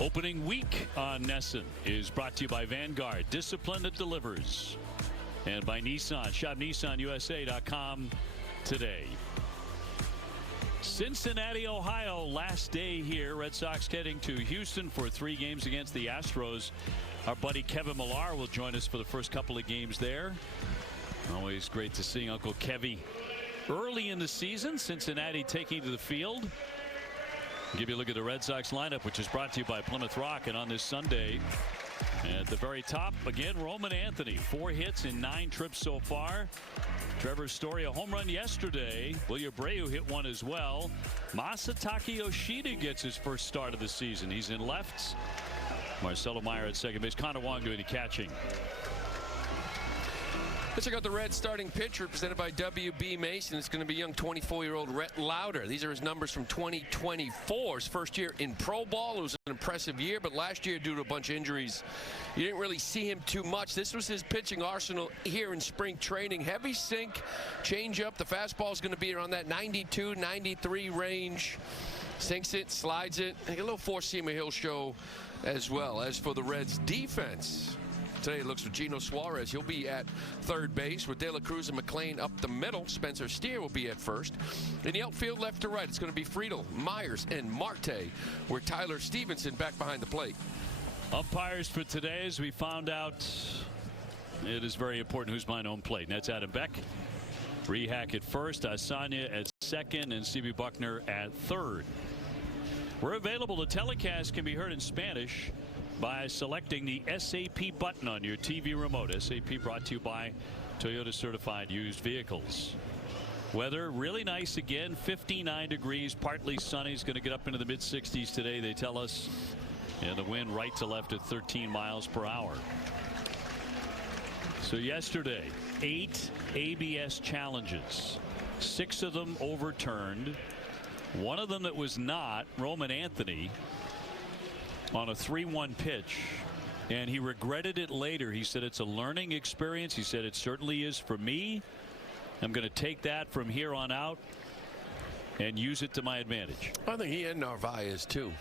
Opening week on Nesson is brought to you by Vanguard, discipline that delivers, and by Nissan. Shop NissanUSA.com today. Cincinnati, Ohio, last day here. Red Sox heading to Houston for 3 games against the Astros. Our buddy Kevin Millar will join us for the first couple of games there. Always great to see Uncle Kevy early in the season. Cincinnati taking to the field. Give you a look at the Red Sox lineup, which is brought to you by Plymouth Rock. And on this Sunday, at the very top, again, Roman Anthony. 4 hits in 9 trips so far. Trevor Story, a home run yesterday. William Abreu hit one as well. Masataka Yoshida gets his first start of the season. He's in left. Marcelo Meyer at second base. Connor Wong doing the catching. Let's check out the Reds starting pitcher presented by W.B. Mason. It's going to be young 24-year-old Rhett Lauder. These are his numbers from 2024. His first year in pro ball. It was an impressive year, but last year, due to a bunch of injuries, you didn't really see him too much. This was his pitching arsenal here in spring training. Heavy sink, change up. The fastball is going to be around that 92, 93 range. Sinks it, slides it. And a little four-seamer he'll show as well. As for the Reds defense, today it looks for Gino Suarez. He'll be at third base with De La Cruz and McLean up the middle. Spencer Steer will be at first. In the outfield, left to right, it's going to be Friedel, Myers, and Marte, where Tyler Stevenson back behind the plate. Umpires for today, as we found out, it is very important who's behind home plate. And that's Adam Beck. Rehack at first, Asanya at second, and C.B. Buckner at third. We're available. The telecast can be heard in Spanish by selecting the SAP button on your TV remote. SAP brought to you by Toyota Certified Used Vehicles. Weather really nice again. 59 degrees, partly sunny. It's going to get up into the mid-60s today, they tell us. And the wind right to left at 13 miles per hour. So yesterday, 8 ABS challenges. 6 of them overturned. One of them that was not, Roman Anthony, on a 3-1 pitch, and he regretted it later. He said it's a learning experience. He said it certainly is for me. I'm going to take that from here on out and use it to my advantage. I think he and Narvaez too.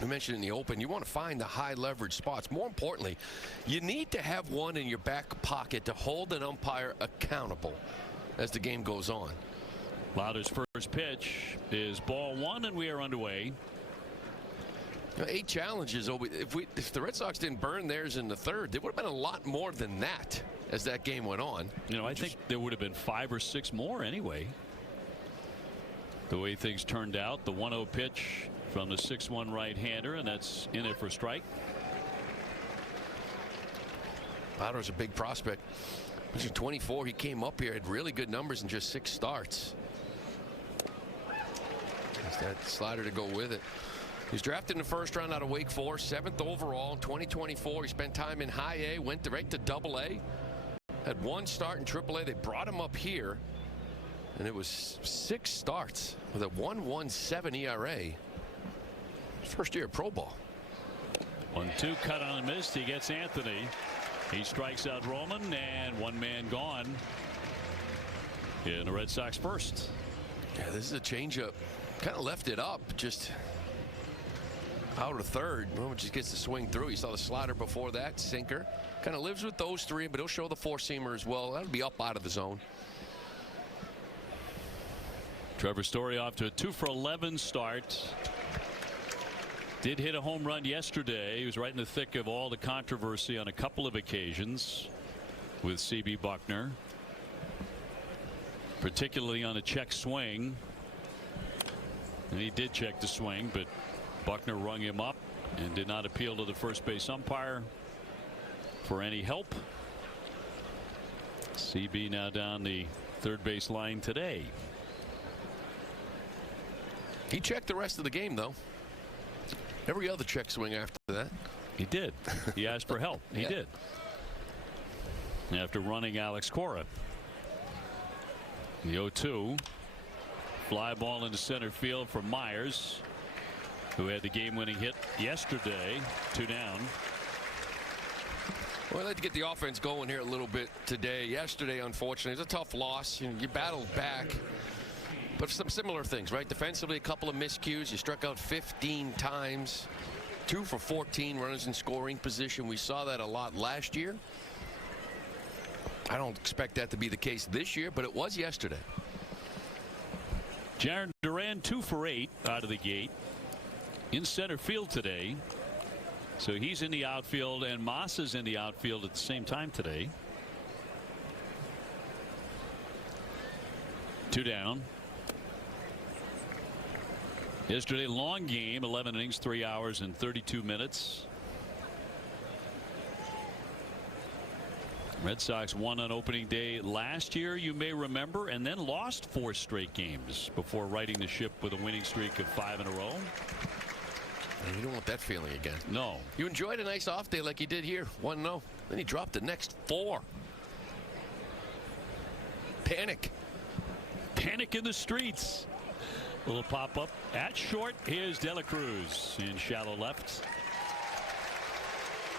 I mentioned in the open, you want to find the high leverage spots. More importantly, you need to have one in your back pocket to hold an umpire accountable as the game goes on. Lauder's first pitch is ball 1, and we are underway. 8 challenges. If the Red Sox didn't burn theirs in the third, there would have been a lot more than that as that game went on. You know, I think there would have been 5 or 6 more anyway. The way things turned out, the 1-0 pitch from the 6-1 right-hander, and that's in it for strike. Lauder's a big prospect. He's 24. He came up here, had really good numbers in just 6 starts. Has that slider to go with it. He's drafted in the first round out of Wake Forest, 7th overall in 2024. He spent time in high A, went direct to double A. Had 1 start in triple A. They brought him up here, and it was 6 starts with a 1.17 ERA. First year of pro ball. 1-2 cut on and missed. He gets Anthony. He strikes out Roman, and 1 man gone in the Red Sox first. Yeah, this is a changeup. Kind of left it up, just out of third. Roman just gets the swing through. You saw the slider before that, sinker. Kind of lives with those 3, but he'll show the 4-seamer as well. That'll be up out of the zone. Trevor Story off to a 2-for-11 start. Did hit a home run yesterday. He was right in the thick of all the controversy on a couple of occasions with C.B. Buckner, particularly on a check swing. And he did check the swing, but Buckner rung him up and did not appeal to the first base umpire for any help. CB now down the third base line today. He checked the rest of the game, though. Every other check swing after that. He did. He asked for help. He did. After running Alex Cora. The 0-2. Fly ball into center field for Myers, who had the game-winning hit yesterday. 2 down. Well, I'd like to get the offense going here a little bit today. Yesterday, unfortunately, it was a tough loss. You battled back. But some similar things, right? Defensively, a couple of miscues. You struck out 15 times. 2 for 14 runners in scoring position. We saw that a lot last year. I don't expect that to be the case this year, but it was yesterday. Jarren Duran 2 for 8 out of the gate in center field today. So he's in the outfield, and Moss is in the outfield at the same time today. 2 down. Yesterday, long game, 11 innings, 3 hours and 32 minutes. Red Sox won on opening day last year, you may remember, and then lost 4 straight games before righting the ship with a winning streak of 5 in a row. And you don't want that feeling again. No. You enjoyed a nice off day like you did here. 1-0. Then he dropped the next 4. Panic. Panic in the streets. Little pop up at short. Here's De La Cruz in shallow left.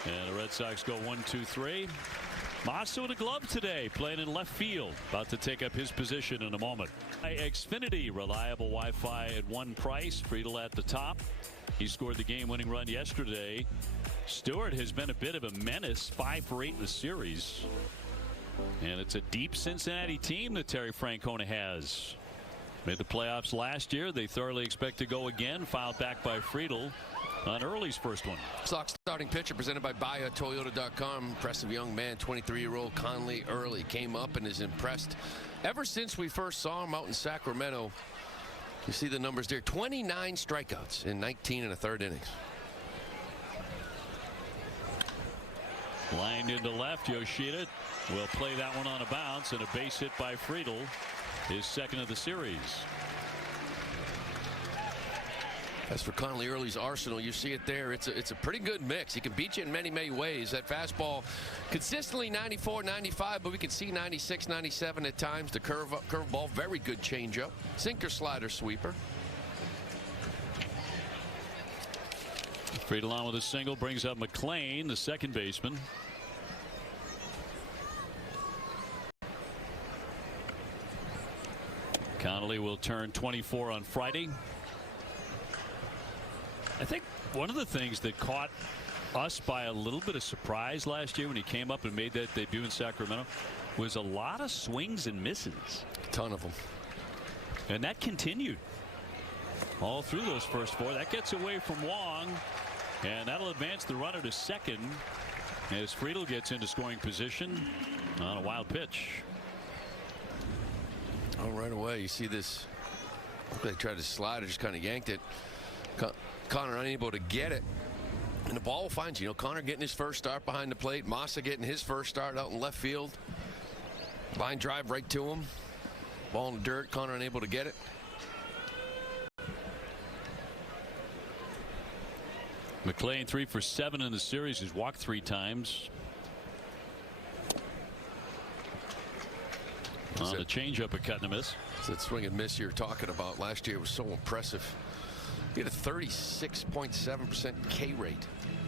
And the Red Sox go 1-2-3. Moss with a glove today, playing in left field. About to take up his position in a moment. Xfinity, reliable Wi-Fi at one price. Friedel at the top. He scored the game-winning run yesterday. Stewart has been a bit of a menace, 5 for 8 in the series. And it's a deep Cincinnati team that Terry Francona has. Made the playoffs last year. They thoroughly expect to go again. Fouled back by Friedel on Early's first one. Sox starting pitcher presented by BuyAToyota.com. Impressive young man, 23-year-old Conley Early, came up and is impressed ever since we first saw him out in Sacramento. You see the numbers there, 29 strikeouts in 19 and a third innings. Lined into left. Yoshida will play that one on a bounce, and a base hit by Friedel, his second of the series. As for Conley Early's arsenal, you see it there. It's a pretty good mix. He can beat you in many ways. That fastball consistently 94, 95, but we can see 96, 97 at times. The curveball, very good changeup. Sinker, slider, sweeper. Friedel on with a single, brings up McLean, the second baseman. Connolly will turn 24 on Friday. I think one of the things that caught us by a little bit of surprise last year when he came up and made that debut in Sacramento was a lot of swings and misses. A ton of them. And that continued all through those first 4. That gets away from Wong, and that'll advance the runner to second as Friedel gets into scoring position on a wild pitch. Oh, right away, you see this. They tried to slide it, just kind of yanked it. Connor unable to get it, and the ball finds you. Connor getting his first start behind the plate. Massa getting his first start out in left field. Line drive right to him. Ball in the dirt. Connor unable to get it. McLean 3 for 7 in the series. He's walked 3 times. On the changeup, a cut and a miss. It's that swing and miss you're talking about. Last year was so impressive. He had a 36.7% K rate.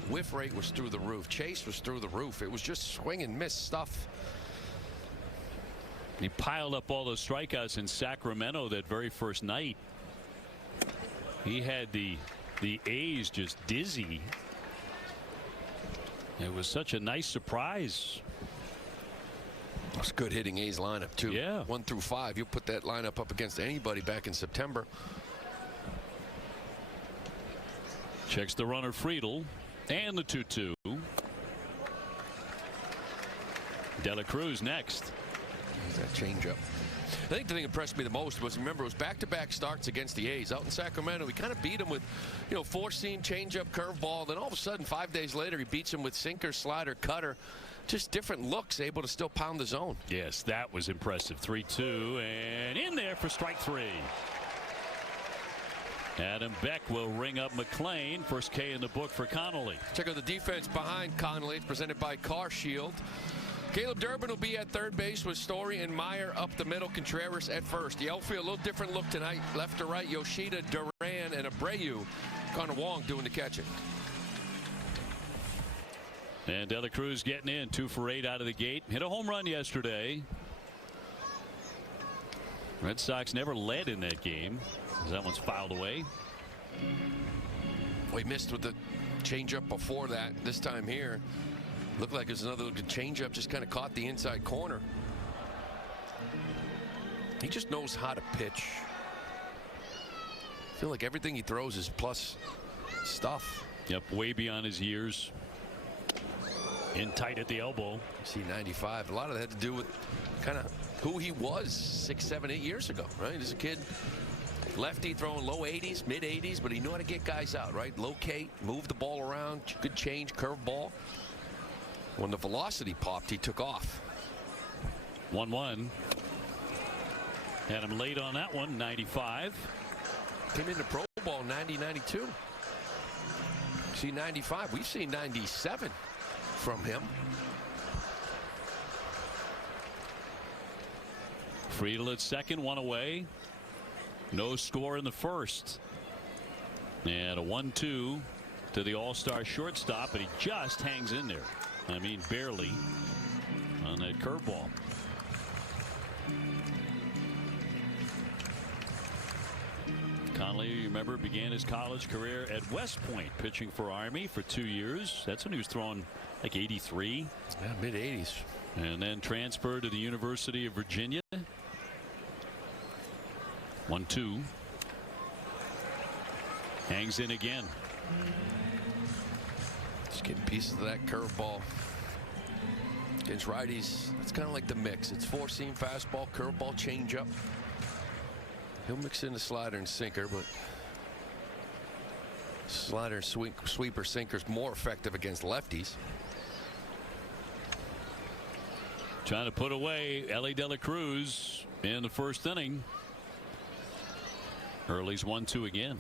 Whiff rate was through the roof. Chase was through the roof. It was just swing and miss stuff. He piled up all those strikeouts in Sacramento that very first night. He had the A's just dizzy. It was such a nice surprise. It's a good hitting A's lineup too. Yeah. 1 through 5. You put that lineup up against anybody back in September. Checks the runner Friedel and the 2-2. De La Cruz next. That changeup. I think the thing that impressed me the most was, remember, it was back-to-back starts against the A's out in Sacramento. We kind of beat him with, four-seam, changeup, curveball. Then all of a sudden, 5 days later, he beats him with sinker, slider, cutter. Just different looks, able to still pound the zone. Yes, that was impressive. 3-2 and in there for strike 3. Adam Beck will ring up McLean. First K in the book for Connolly. Check out the defense behind Connolly. It's presented by Car Shield. Caleb Durbin will be at third base with Story and Meyer up the middle. Contreras at first. The outfield, a little different look tonight. Left to right, Yoshida, Duran, and Abreu. Connor Wong doing the catching. And De La Cruz getting in. 2 for 8 out of the gate. Hit a home run yesterday. Red Sox never led in that game. That one's fouled away. Well, he missed with the Changeup before that. This time here, looked like it was another good changeup. Just kind of caught the inside corner. He just knows how to pitch. I feel like everything he throws is plus stuff. Yep, way beyond his years. In tight at the elbow. See 95. A lot of that had to do with kind of who he was 6, 7, 8 years ago, right? As a kid, lefty throwing low 80s, mid 80s, but he knew how to get guys out, right? Locate, move the ball around, good change, curve ball. When the velocity popped, he took off. 1-1. Had him late on that one, 95. Came into Pro Bowl 90, 92. See 95. We've seen 97 from him. Friedel at second, one away. No score in the first. And a 1-2 to the all-star shortstop, but he just hangs in there. I mean, barely on that curveball. Conley, you remember, began his college career at West Point, pitching for Army for 2 years. That's when he was throwing like 83. Yeah, mid 80s. And then transferred to the University of Virginia. 1-2. Hangs in again. Just getting pieces of that curveball. Against righties, it's kind of like the mix. It's four-seam fastball, curveball, changeup. He'll mix in the slider and sinker, but slider, sweeper, sinker's more effective against lefties. Trying to put away Ellie De La Cruz in the first inning. Early's 1-2 again.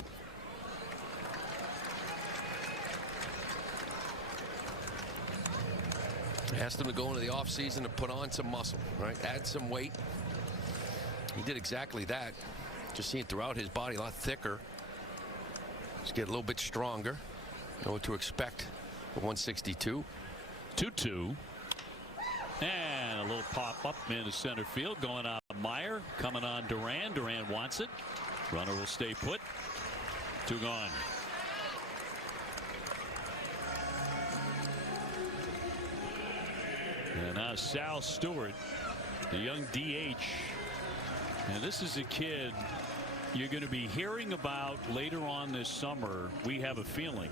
Asked him to go into the offseason to put on some muscle, right? Add some weight. He did exactly that. Just seeing throughout his body a lot thicker. Just get a little bit stronger. Know what to expect for 162. 2-2. And a little pop up into center field, going out Meyer, coming on Duran. Duran wants it. Runner will stay put. 2 gone. And now Sal Stewart, the young DH. And this is a kid you're going to be hearing about later on this summer, we have a feeling.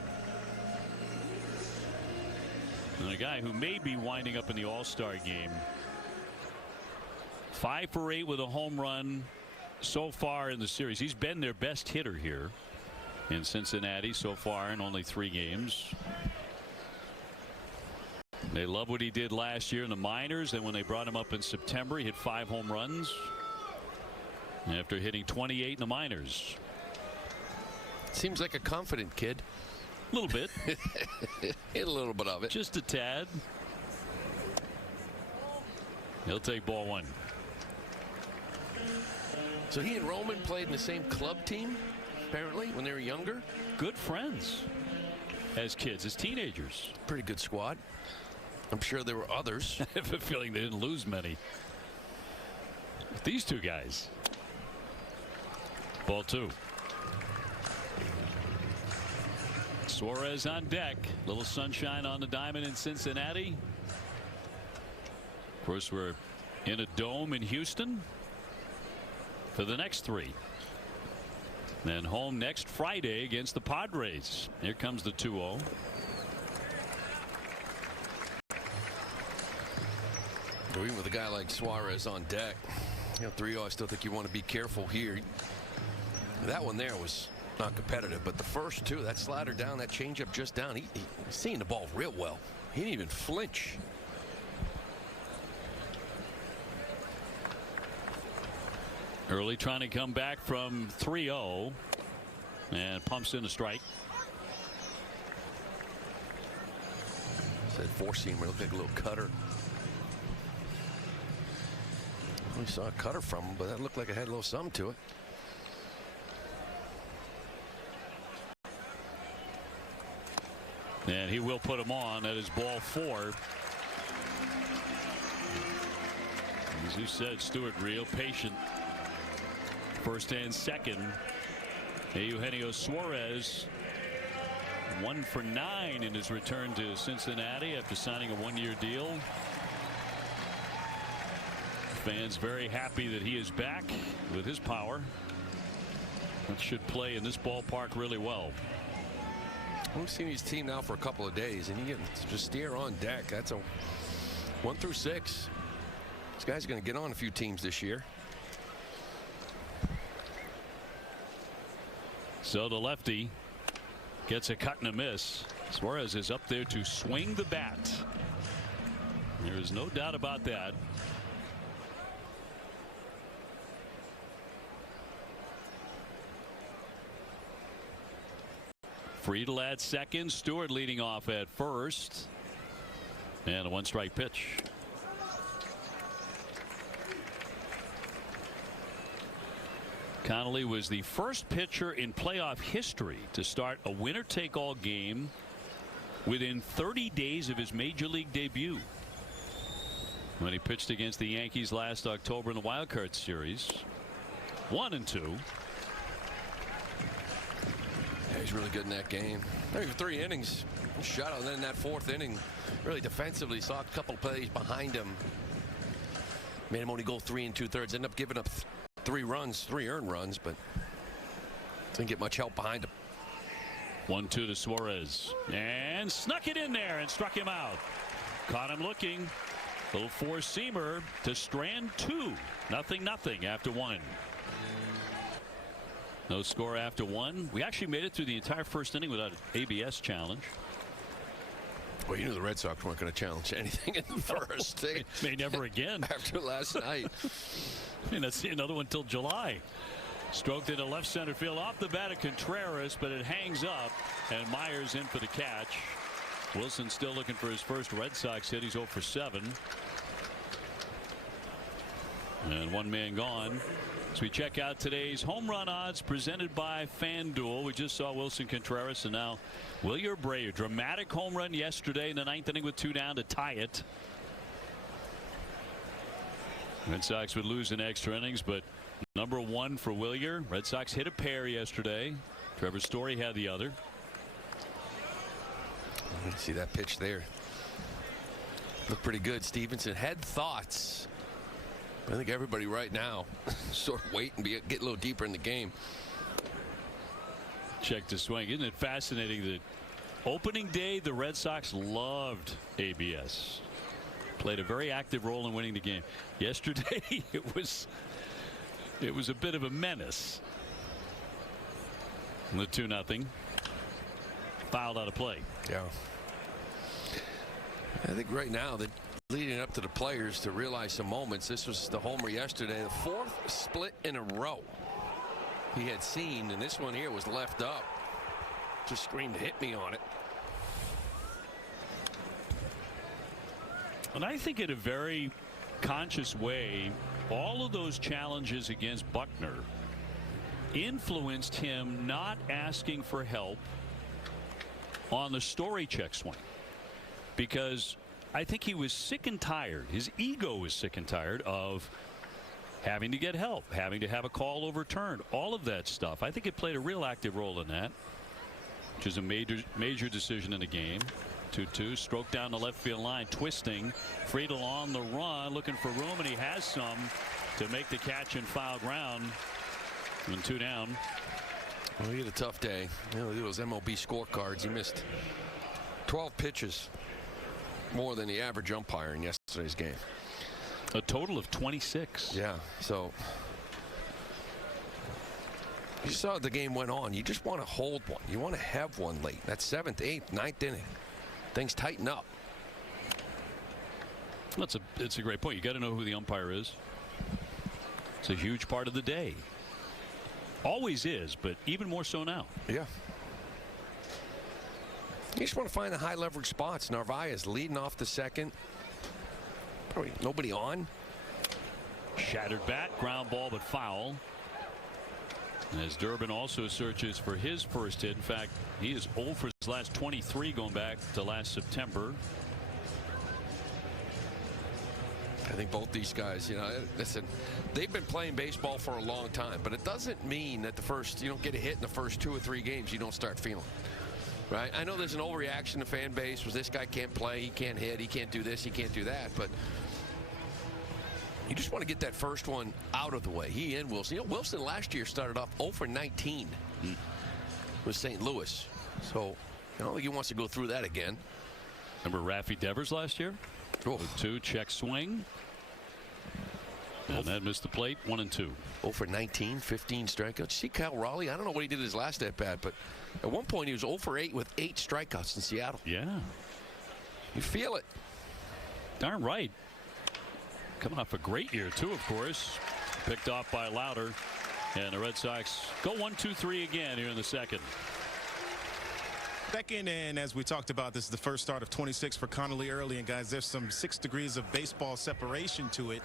And a guy who may be winding up in the All-Star game. 5 for 8 with a home run so far in the series. He's been their best hitter here in Cincinnati so far in only 3 games. They love what he did last year in the minors, and when they brought him up in September, he hit 5 home runs after hitting 28 in the minors. Seems like a confident kid. A little bit. A little bit of it. Just a tad. He'll take ball 1. So he and Roman played in the same club team, apparently, when they were younger. Good friends as kids, as teenagers. Pretty good squad. I'm sure there were others. I have a feeling they didn't lose many. These 2 guys. Ball 2. Suarez on deck. Little sunshine on the diamond in Cincinnati. Of course, we're in a dome in Houston for the next 3. Then home next Friday against the Padres. Here comes the 2-0. Even with a guy like Suarez on deck, 3-0, I still think you want to be careful here. That one there was not competitive, but the first 2, that slider down, that changeup just down, he's seeing the ball real well. He didn't even flinch. Early trying to come back from 3-0 and pumps in a strike. That 4-seamer looked like a little cutter. We saw a cutter from him, but that looked like it had a little something to it. And he will put him on. That is ball 4. As you said, Stewart real patient. First and second. Eugenio Suarez 1 for 9 in his return to Cincinnati after signing a one-year deal. Fans very happy that he is back with his power. That should play in this ballpark really well. We've seen his team now for a couple of days, and you get just steer on deck. That's a 1 through 6. This guy's going to get on a few teams this year. So the lefty gets a cut and a miss. Suarez is up there to swing the bat. There is no doubt about that. Friedel at second. Stewart leading off at first. And a 1-strike pitch. Connolly was the first pitcher in playoff history to start a winner-take-all game within 30 days of his major league debut, when he pitched against the Yankees last October in the wild card series. 1-2. Yeah, he's really good in that game. I mean, 3 innings, shutout, and then in that 4th inning, really defensively saw a couple plays behind him. Made him only go 3 2/3. Ended up giving up 3 runs, 3 earned runs, but didn't get much help behind him. 1-2 to Suarez, and snuck it in there and struck him out. Caught him looking. Little 4-seamer to strand 2. 0-0 after 1. No score after 1. We actually made it through the entire 1st inning without an ABS challenge. Well, you knew the Red Sox weren't going to challenge anything in the first. May never again. After last night. And let's see another one till July. Stroked into left center field off the bat of Contreras, but it hangs up, and Myers in for the catch. Wilson still looking for his first Red Sox hit. He's 0 for 7. And 1 man gone. As we check out today's home run odds presented by FanDuel. We just saw Wilson Contreras, and now Wilyer Abreu. Dramatic home run yesterday in the 9th inning with 2 down to tie it. Red Sox would lose in extra innings, but number 1 for Wilyer. Red Sox hit a pair yesterday. Trevor Story had the other. See that pitch there. Looked pretty good. Stevenson had thoughts. I think everybody right now sort of wait and get a little deeper in the game. Check the swing. Isn't it fascinating that opening day the Red Sox loved ABS. Played a very active role in winning the game. Yesterday it was a bit of a menace. And the 2-0. Fouled out of play. Yeah. I think right now that leading up to the players to realize some moments. This was the homer yesterday, the 4th split in a row he had seen, and this one here was left up. Just screamed, "Hit me" on it. And I think in a very conscious way, all of those challenges against Buckner influenced him not asking for help on the Story check swing, because I think he was sick and tired. His ego was sick and tired of having to get help, having to have a call overturned, all of that stuff. I think it played a real active role in that, which is a major decision in the game. 2-2, stroke down the left field line, twisting. Friedel on the run, looking for room, and he has some to make the catch in foul ground. And 2 down. Well, he had a tough day. You know, those MLB scorecards, he missed 12 pitches, more than the average umpire in yesterday's game. A total of 26. Yeah, so you saw the game went on. You just want to hold one. You want to have one late. That 7th, 8th, 9th inning. Things tighten up. It's a great point. You got to know who the umpire is. It's a huge part of the day. Always is, but even more so now. Yeah. You just want to find the high leverage spots. Narvaez leading off the 2nd. Probably nobody on. Shattered bat, ground ball, but foul. As Durbin also searches for his first hit. In fact, he is 0 for his last 23 going back to last September. I think both these guys, you know, listen, they've been playing baseball for a long time, but it doesn't mean that you don't get a hit in the first 2 or 3 games, you don't start feeling. Right? I know there's an overreaction to fan base. Was this guy can't play, he can't hit, he can't do this, he can't do that. But you just want to get that first one out of the way. He and Wilson. You know, Wilson last year started off 0 for 19 with St. Louis. So I don't think he wants to go through that again. Remember Raffy Devers last year? 2 check swing. And that missed the plate. 1 and 2. 0 for 19, 15 strikeouts. See Cal Raleigh? I don't know what he did his last at bat, but at one point he was 0 for 8 with 8 strikeouts in Seattle. Yeah. You feel it. Darn right. Coming off a great year, too, of course. Picked off by Lauder. And the Red Sox go 1-2-3 again here in the second. Second, and as we talked about, this is the first start of 26 for Connolly early. And guys, there's some 6 degrees of baseball separation to it.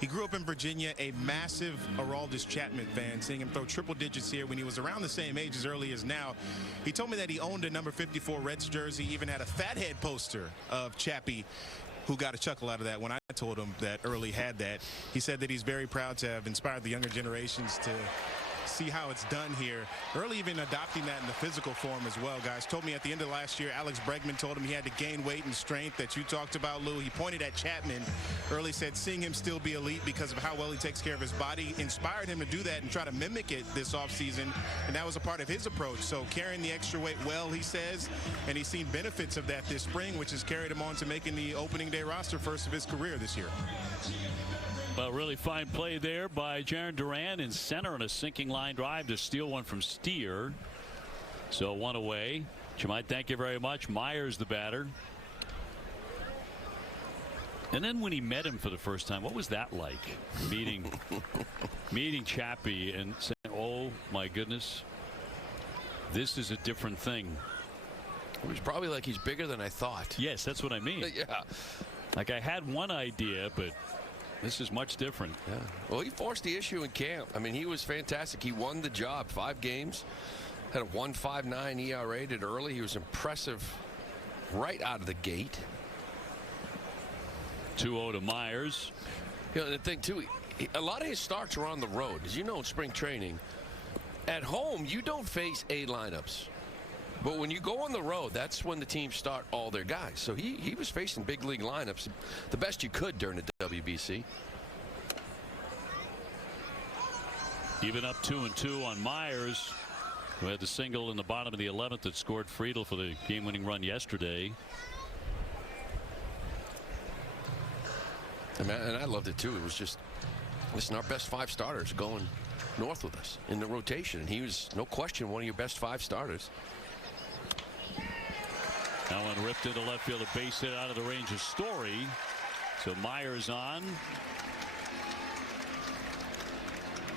He grew up in Virginia, a massive Aroldis Chapman fan, seeing him throw triple digits here when he was around the same age as early as now. He told me that he owned a number 54 Reds jersey, even had a Fathead poster of Chappie, who got a chuckle out of that when I told him that Early had that. He said that he's very proud to have inspired the younger generations to see how it's done here. Early even adopting that in the physical form as well, guys. Told me at the end of last year, Alex Bregman told him he had to gain weight and strength that you talked about, Lou. He pointed at Chapman. Early said seeing him still be elite because of how well he takes care of his body inspired him to do that and try to mimic it this offseason, and that was a part of his approach. So carrying the extra weight well, he says, and he's seen benefits of that this spring, which has carried him on to making the opening day roster first of his career this year. Well, really fine play there by Jarren Duran in center on a sinking line drive to steal one from Steer. So 1 away. Jemai, thank you very much. Myers the batter. And then when he met him for the first time, what was that like? Meeting Chappie and saying, oh my goodness, this is a different thing. It was probably like he's bigger than I thought. Yes, that's what I mean. Yeah. Like I had one idea, but this is much different. Yeah. Well, he forced the issue in camp. I mean, he was fantastic. He won the job. 5 games. Had a 1.59 ERA at Early. He was impressive right out of the gate. 2-0 to Myers. You know, the thing, too, a lot of his starts are on the road. As you know, in spring training, at home, you don't face A lineups. But when you go on the road, that's when the teams start all their guys. So he was facing big league lineups the best you could during the WBC. Even up 2-2 on Myers, who had the single in the bottom of the 11th that scored Friedel for the game-winning run yesterday. And I loved it, too. It was just, listen, our best 5 starters going north with us in the rotation. And he was, no question, one of your best 5 starters. That one ripped into left field, a base hit out of the range of Story. So Myers on.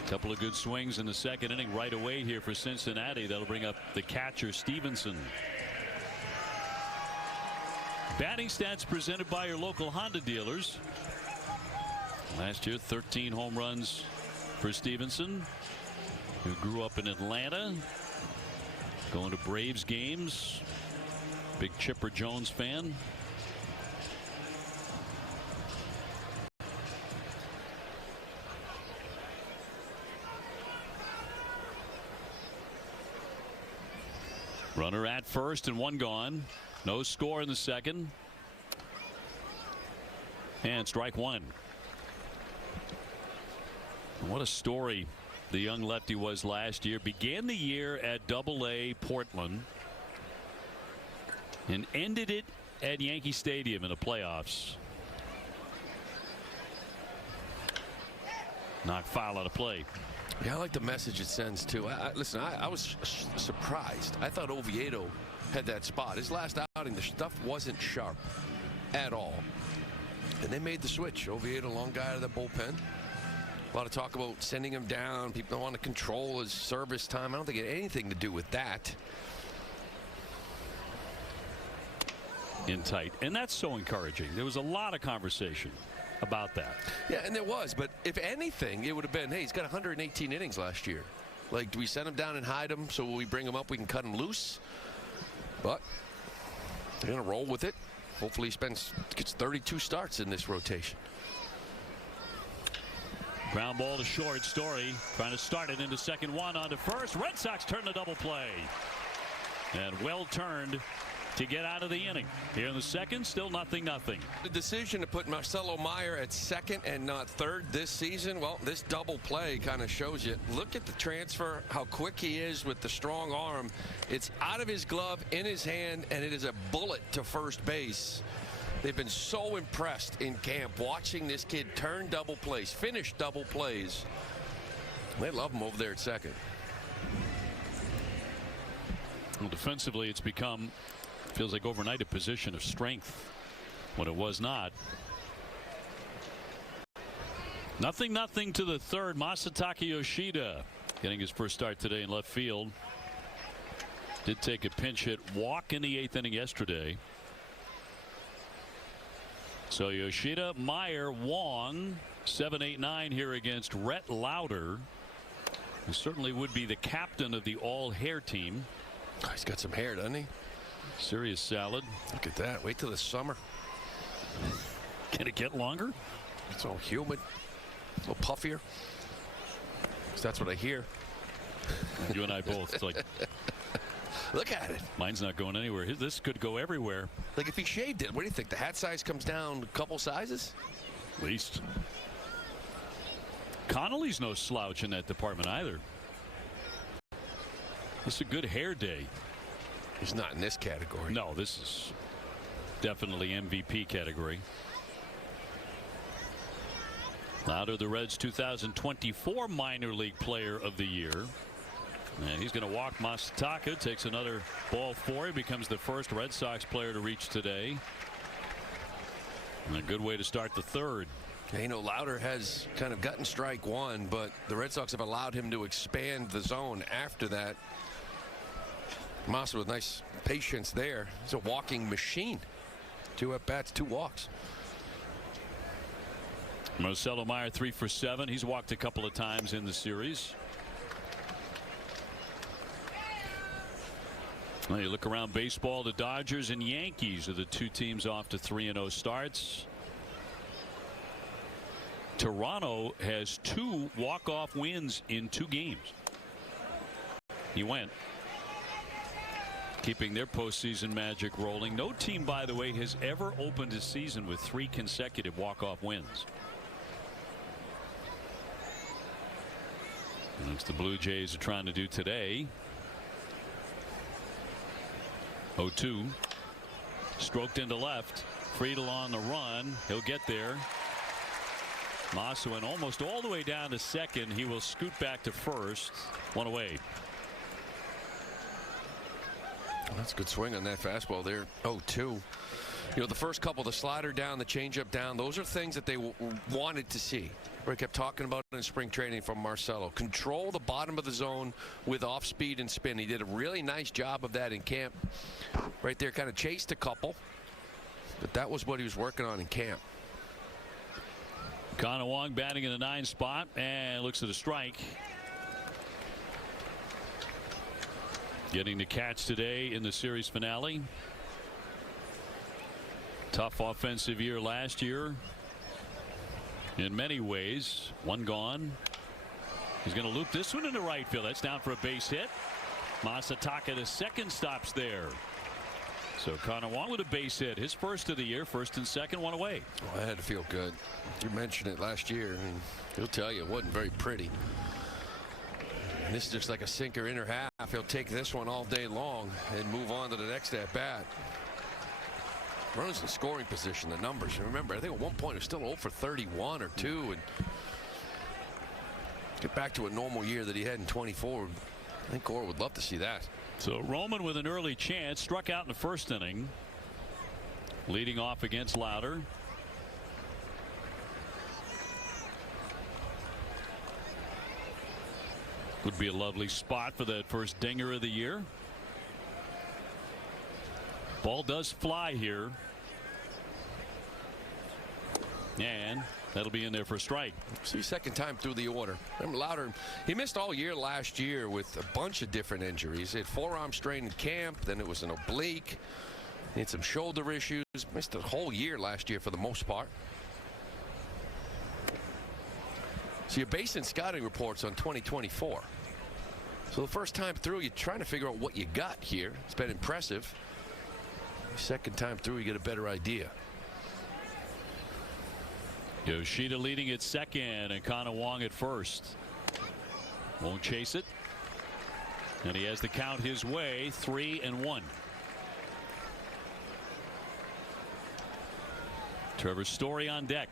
Couple of good swings in the second inning right away here for Cincinnati. That'll bring up the catcher Stevenson. Batting stats presented by your local Honda dealers. Last year 13 home runs for Stevenson, who grew up in Atlanta, going to Braves games. Big Chipper Jones fan. Runner at first and 1 gone. No score in the second. And strike 1. What a story the young lefty was last year. Began the year at AA Portland and ended it at Yankee Stadium in the playoffs. Knocked foul out of play. Yeah, I like the message it sends, too. Listen, I was surprised. I thought Oviedo had that spot. His last outing, the stuff wasn't sharp at all. And they made the switch. Oviedo, long guy out of the bullpen. A lot of talk about sending him down. People want to control his service time. I don't think it had anything to do with that. In tight, and that's so encouraging. There was a lot of conversation about that. Yeah, and there was, but if anything, it would have been, hey, he's got 118 innings last year. Like, do we send him down and hide him so when we bring him up we can cut him loose? But they're going to roll with it. Hopefully he gets 32 starts in this rotation. Ground ball to short. Story trying to start it into second, 1 on to first. Red Sox turn the double play. And well turned to get out of the inning. Here in the second, still 0-0. The decision to put Marcelo Meyer at second and not third this season, well, this double play kind of shows you. Look at the transfer, how quick he is with the strong arm. It's out of his glove, in his hand, and it is a bullet to first base. They've been so impressed in camp watching this kid turn double plays, finish double plays. They love him over there at second. Well, defensively, it's become, feels like overnight, a position of strength when it was not. 0-0 to the third. Masataka Yoshida getting his first start today in left field. Did take a pinch hit walk in the 8th inning yesterday. So Yoshida, Meyer, Wong, 7, 8, 9 here against Rhett Lauder, who certainly would be the captain of the all-hair team. Oh, he's got some hair, doesn't he? Serious salad. Look at that. Wait till the summer. Can it get longer? It's all humid, a little puffier. That's what I hear. You and I both. It's like, look at it. Mine's not going anywhere. This could go everywhere. Like if he shaved it, what do you think? The hat size comes down a couple sizes? At least. Connolly's no slouch in that department either. This is a good hair day. He's not in this category. No, this is definitely MVP category. Lauder, the Reds' 2024 minor league player of the year. And he's going to walk Masataka. Takes another ball for him. Becomes the first Red Sox player to reach today. And a good way to start the third. Yeah, you know, Lauder has kind of gotten strike one, but the Red Sox have allowed him to expand the zone after that. Massa with nice patience there. He's a walking machine. 2 at-bats, 2 walks. Marcelo Meyer 3 for 7. He's walked a couple of times in the series. Well, you look around baseball, the Dodgers and Yankees are the 2 teams off to 3-0 starts. Toronto has 2 walk-off wins in 2 games. He went. Keeping their postseason magic rolling. No team, by the way, has ever opened a season with 3 consecutive walk-off wins. And that's the Blue Jays are trying to do today. 0-2. Stroked into left. Friedel on the run. He'll get there. Massa went almost all the way down to second. He will scoot back to first. 1 away. That's a good swing on that fastball there. 0-2. You know, the first couple, the slider down, the changeup down, those are things that they wanted to see. We kept talking about it in spring training from Marcelo. Control the bottom of the zone with off speed and spin. He did a really nice job of that in camp. Right there, kind of chased a couple, but that was what he was working on in camp. Connor Wong batting in the 9 spot and looks at a strike. Getting the catch today in the series finale. Tough offensive year last year. In many ways. 1 gone. He's going to loop this one into right field. That's down for a base hit. Masataka to second, stops there. So Connor Wong with a base hit. His first of the year. First and second, 1 away. Well, that had to feel good. You mentioned it last year. I mean, he'll tell you it wasn't very pretty. And this is just like a sinker inner half. He'll take this one all day long and move on to the next at bat. Runners in scoring position, the numbers. Remember, I think at one point it was still 0 for 31 or 2, and get back to a normal year that he had in 24. I think Cora would love to see that. So Roman with an early chance, struck out in the first inning, leading off against Lauder. Would be a lovely spot for that first dinger of the year. Ball does fly here. And that'll be in there for a strike. See, second time through the order. Remember, Lauder, he missed all year last year with a bunch of different injuries. He had forearm strain in camp, then it was an oblique. He had some shoulder issues. Missed the whole year last year for the most part. So you're basing scouting reports on 2024. So the first time through, you're trying to figure out what you got here. It's been impressive. Second time through, you get a better idea. Yoshida leading at second and Connor Wong at first. Won't chase it. And he has the count his way, 3-1. Trevor Story on deck.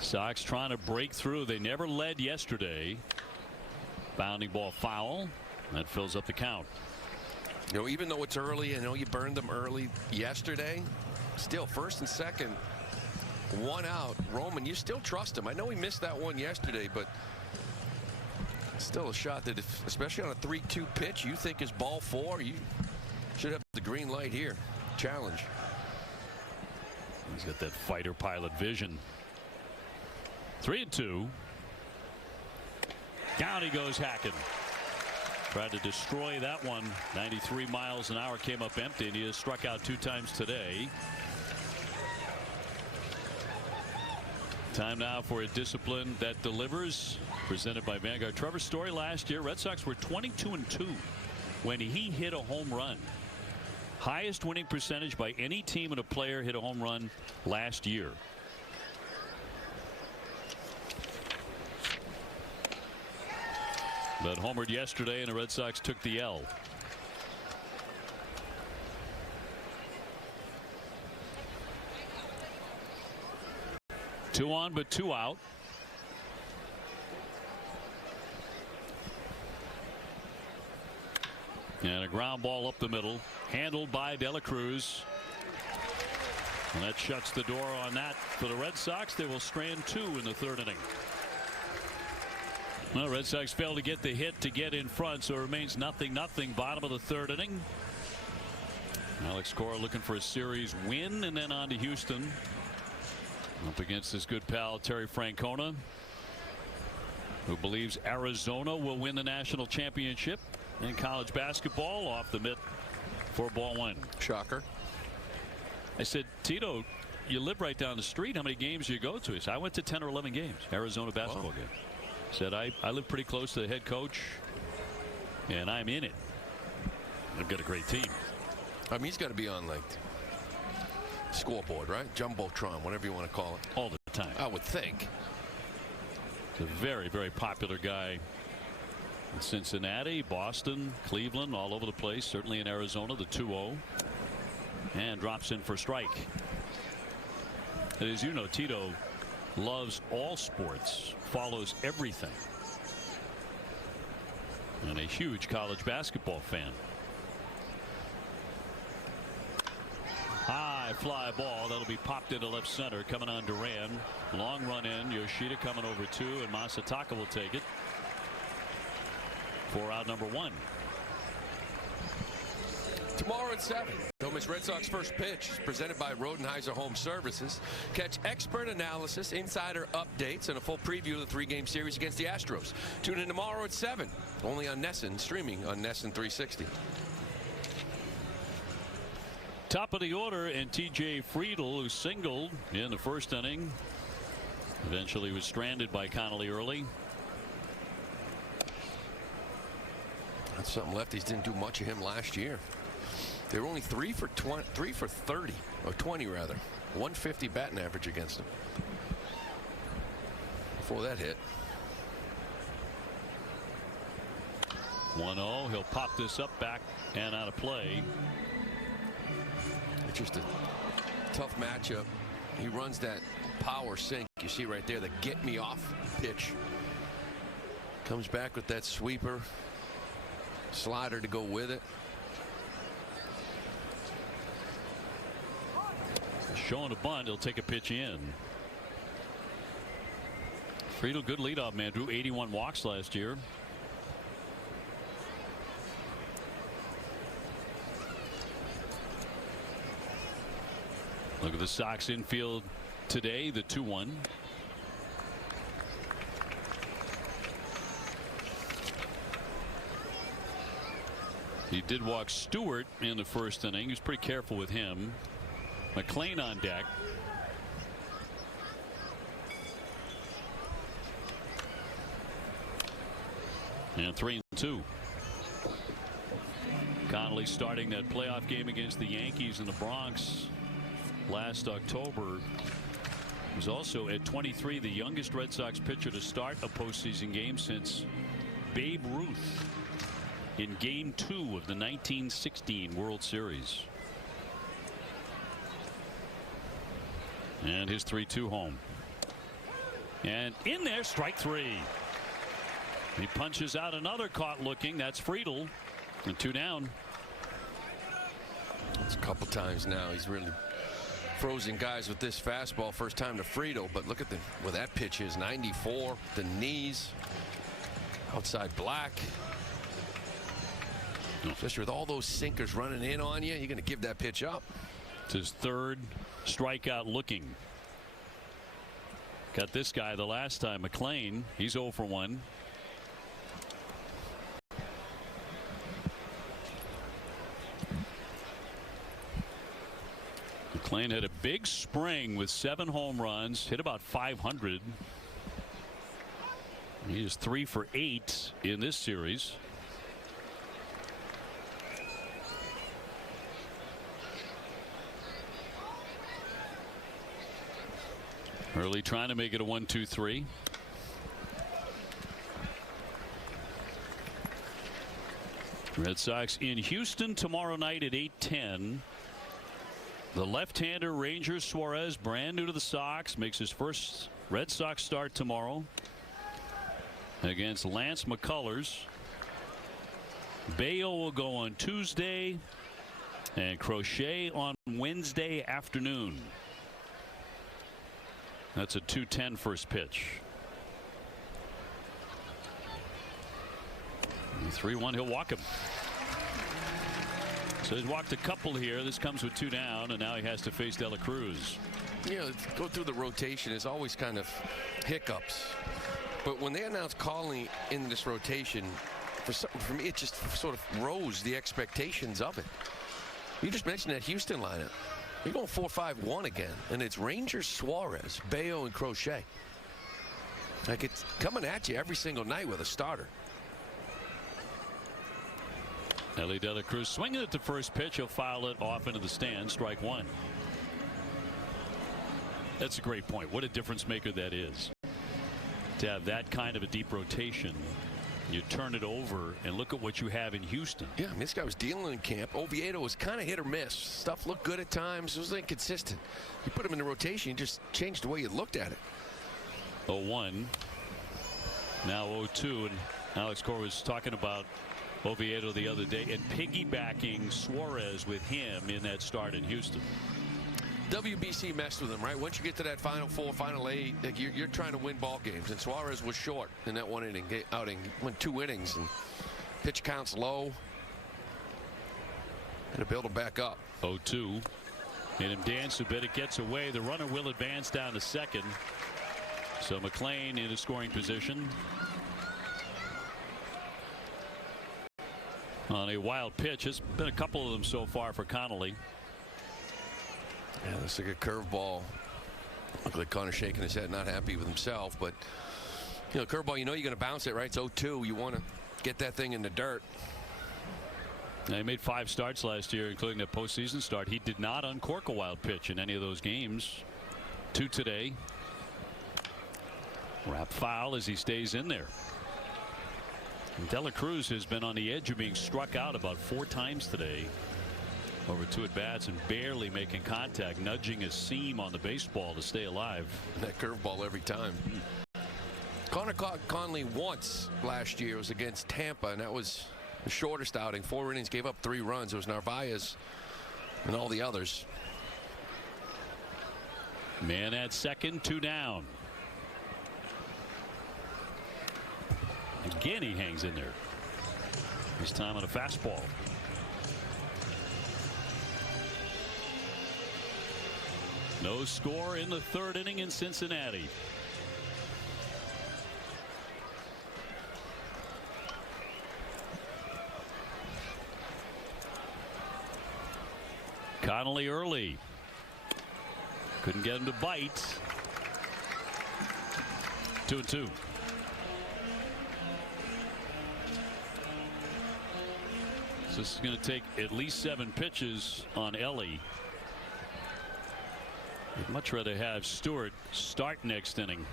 Sox trying to break through. They never led yesterday. Bounding ball foul. That fills up the count. You know, even though it's early, I know you burned them early yesterday. Still, first and second, one out. Roman, you still trust him. I know he missed that one yesterday, but still a shot that, if, especially on a 3-2 pitch, you think is ball 4, you should have the green light here. Challenge. He's got that fighter pilot vision. 3-2. Down he goes Hacken. Tried to destroy that one. 93 miles an hour, came up empty, and he has struck out 2 times today. Time now for a discipline that delivers, presented by Vanguard. Trevor Story last year, Red Sox were 22-2 when he hit a home run. Highest winning percentage by any team and a player hit a home run last year. But homered yesterday, and the Red Sox took the L. Two on, but 2 out. And a ground ball up the middle, handled by De La Cruz. And that shuts the door on that for the Red Sox. They will strand 2 in the 3rd inning. Well, Red Sox failed to get the hit to get in front, so it remains 0-0, bottom of the 3rd inning. Alex Cora looking for a series win, and then on to Houston. Up against his good pal Terry Francona, who believes Arizona will win the national championship in college basketball. Off the mitt for ball 1. Shocker. I said, Tito, you live right down the street. How many games do you go to? He said, I went to 10 or 11 games, Arizona basketball games. Said, I live pretty close to the head coach, and I'm in it. They've got a great team. I mean, he's got to be on, like, scoreboard, right? Jumbotron, whatever you want to call it. All the time. I would think. He's a very, very popular guy in Cincinnati, Boston, Cleveland, all over the place. Certainly in Arizona, the 2-0. And drops in for strike. And as you know, Tito loves all sports, follows everything, and a huge college basketball fan. High fly ball that'll be popped into left center, coming on Duran. Long run in. Yoshida coming over 2, and Masataka will take it for out number 1. Tomorrow at 7, don't miss Red Sox first pitch, presented by Rodenheiser Home Services. Catch expert analysis, insider updates, and a full preview of the 3-game series against the Astros. Tune in tomorrow at 7, only on NESN, streaming on NESN 360. Top of the order, and T.J. Friedl, who singled in the 1st inning, eventually was stranded by Connolly early. That's something. Lefties didn't do much of him last year. They were only 3 for 30, or 20 rather. 150 batting average against him before that hit. 1-0. He'll pop this up, back, and out of play. It's just a tough matchup. He runs that power sink you see right there, the get me off pitch. Comes back with that sweeper, slider to go with it. Showing a bunt, he'll take a pitch in. Friedl, good leadoff man, drew 81 walks last year. Look at the Sox infield today, the 2-1. He did walk Stewart in the 1st inning. He was pretty careful with him. McLean on deck. And 3-2. Connolly starting that playoff game against the Yankees in the Bronx last October. Was also at 23 the youngest Red Sox pitcher to start a postseason game since Babe Ruth in Game 2 of the 1916 World Series. And his 3-2 home. And in there, strike 3. He punches out another caught looking. That's Friedel. And 2 down. It's a couple times now. He's really frozen guys with this fastball. First time to Friedel, but look at where that pitch is. 94, the knees, outside black. Especially with all those sinkers running in on you, you're going to give that pitch up. It's his 3rd strikeout looking. Got this guy the last time, McLean. He's 0 for 1. McLean had a big spring with 7 home runs, hit about 500. He is 3 for 8 in this series. Early trying to make it a 1-2-3. Red Sox in Houston tomorrow night at 8:10. The left-hander Ranger Suarez, brand new to the Sox, makes his first Red Sox start tomorrow against Lance McCullers. Bayo will go on Tuesday and Crochet on Wednesday afternoon. That's a 2:10 first pitch. 3-1, he'll walk him. So he's walked a couple here. This comes with 2 down, and now he has to face De La Cruz. You know, go through the rotation is always kind of hiccups. But when they announced calling in this rotation, for me, it just sort of rose the expectations of it. You just mentioned that Houston lineup. You're going 4-5-1 again, and it's Ranger, Suarez, Bayo, and Crochet. Like, it's coming at you every single night with a starter. Ellie De La Cruz swinging at the first pitch. He'll foul it off into the stand. Strike 1. That's a great point. What a difference maker that is. To have that kind of a deep rotation. You turn it over and look at what you have in Houston. Yeah, I mean, this guy was dealing in camp. Oviedo was kind of hit or miss. Stuff looked good at times. It was inconsistent. You put him in the rotation, you just changed the way you looked at it. 0-1. Now 0-2. And Alex Cora was talking about Oviedo the other day and piggybacking Suarez with him in that start in Houston. WBC messed with him, right? Once you get to that Final 4, Final 8, like you're trying to win ball games. And Suarez was short in that one inning outing. Went 2 innings and pitch counts low. And to build him back up. 0-2. Hit him dance a bit. It gets away. The runner will advance down to second. So McLean in a scoring position. On a wild pitch. There's been a couple of them so far for Connolly. Yeah, looks like a curveball. Look like Connor shaking his head, not happy with himself. But, you know, curveball, you know you're going to bounce it, right? It's 0-2. You want to get that thing in the dirt. Now, he made 5 starts last year, including that postseason start. He did not uncork a wild pitch in any of those games. 2 today. Wrap foul as he stays in there. De La Cruz has been on the edge of being struck out about 4 times today over 2 at-bats and barely making contact, nudging his seam on the baseball to stay alive. And that curveball every time. Connor caught Conley once last year. It was against Tampa, and that was the shortest outing. 4 innings, gave up 3 runs. It was Narvaez and all the others. Man at second, 2 down. Again, he hangs in there. This time on a fastball. No score in the 3rd inning in Cincinnati. Connolly early. Couldn't get him to bite. 2-2. So this is going to take at least 7 pitches on Ellie. I'd much rather have Stewart start next inning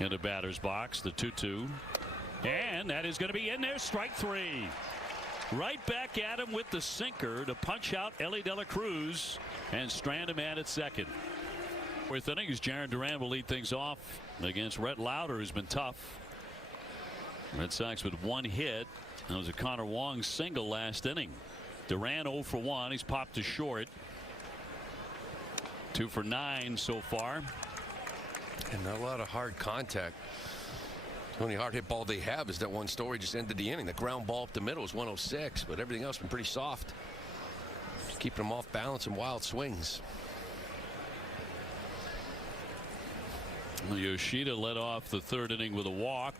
in the batter's box. The 2-2. And that is going to be in there. Strike 3. Right back at him with the sinker to punch out Ellie De La Cruz and strand a man at second. 4th inning as Jarren Duran will lead things off against Rhett Lauder, who's been tough. Red Sox with 1 hit. That was a Connor Wong single last inning. Duran 0 for 1. He's popped to short. 2 for 9 so far. And not a lot of hard contact. The only hard hit ball they have is that one Story just ended the inning. The ground ball up the middle is 106, but everything else been pretty soft. Just keeping them off balance and wild swings. Yoshida led off the 3rd inning with a walk.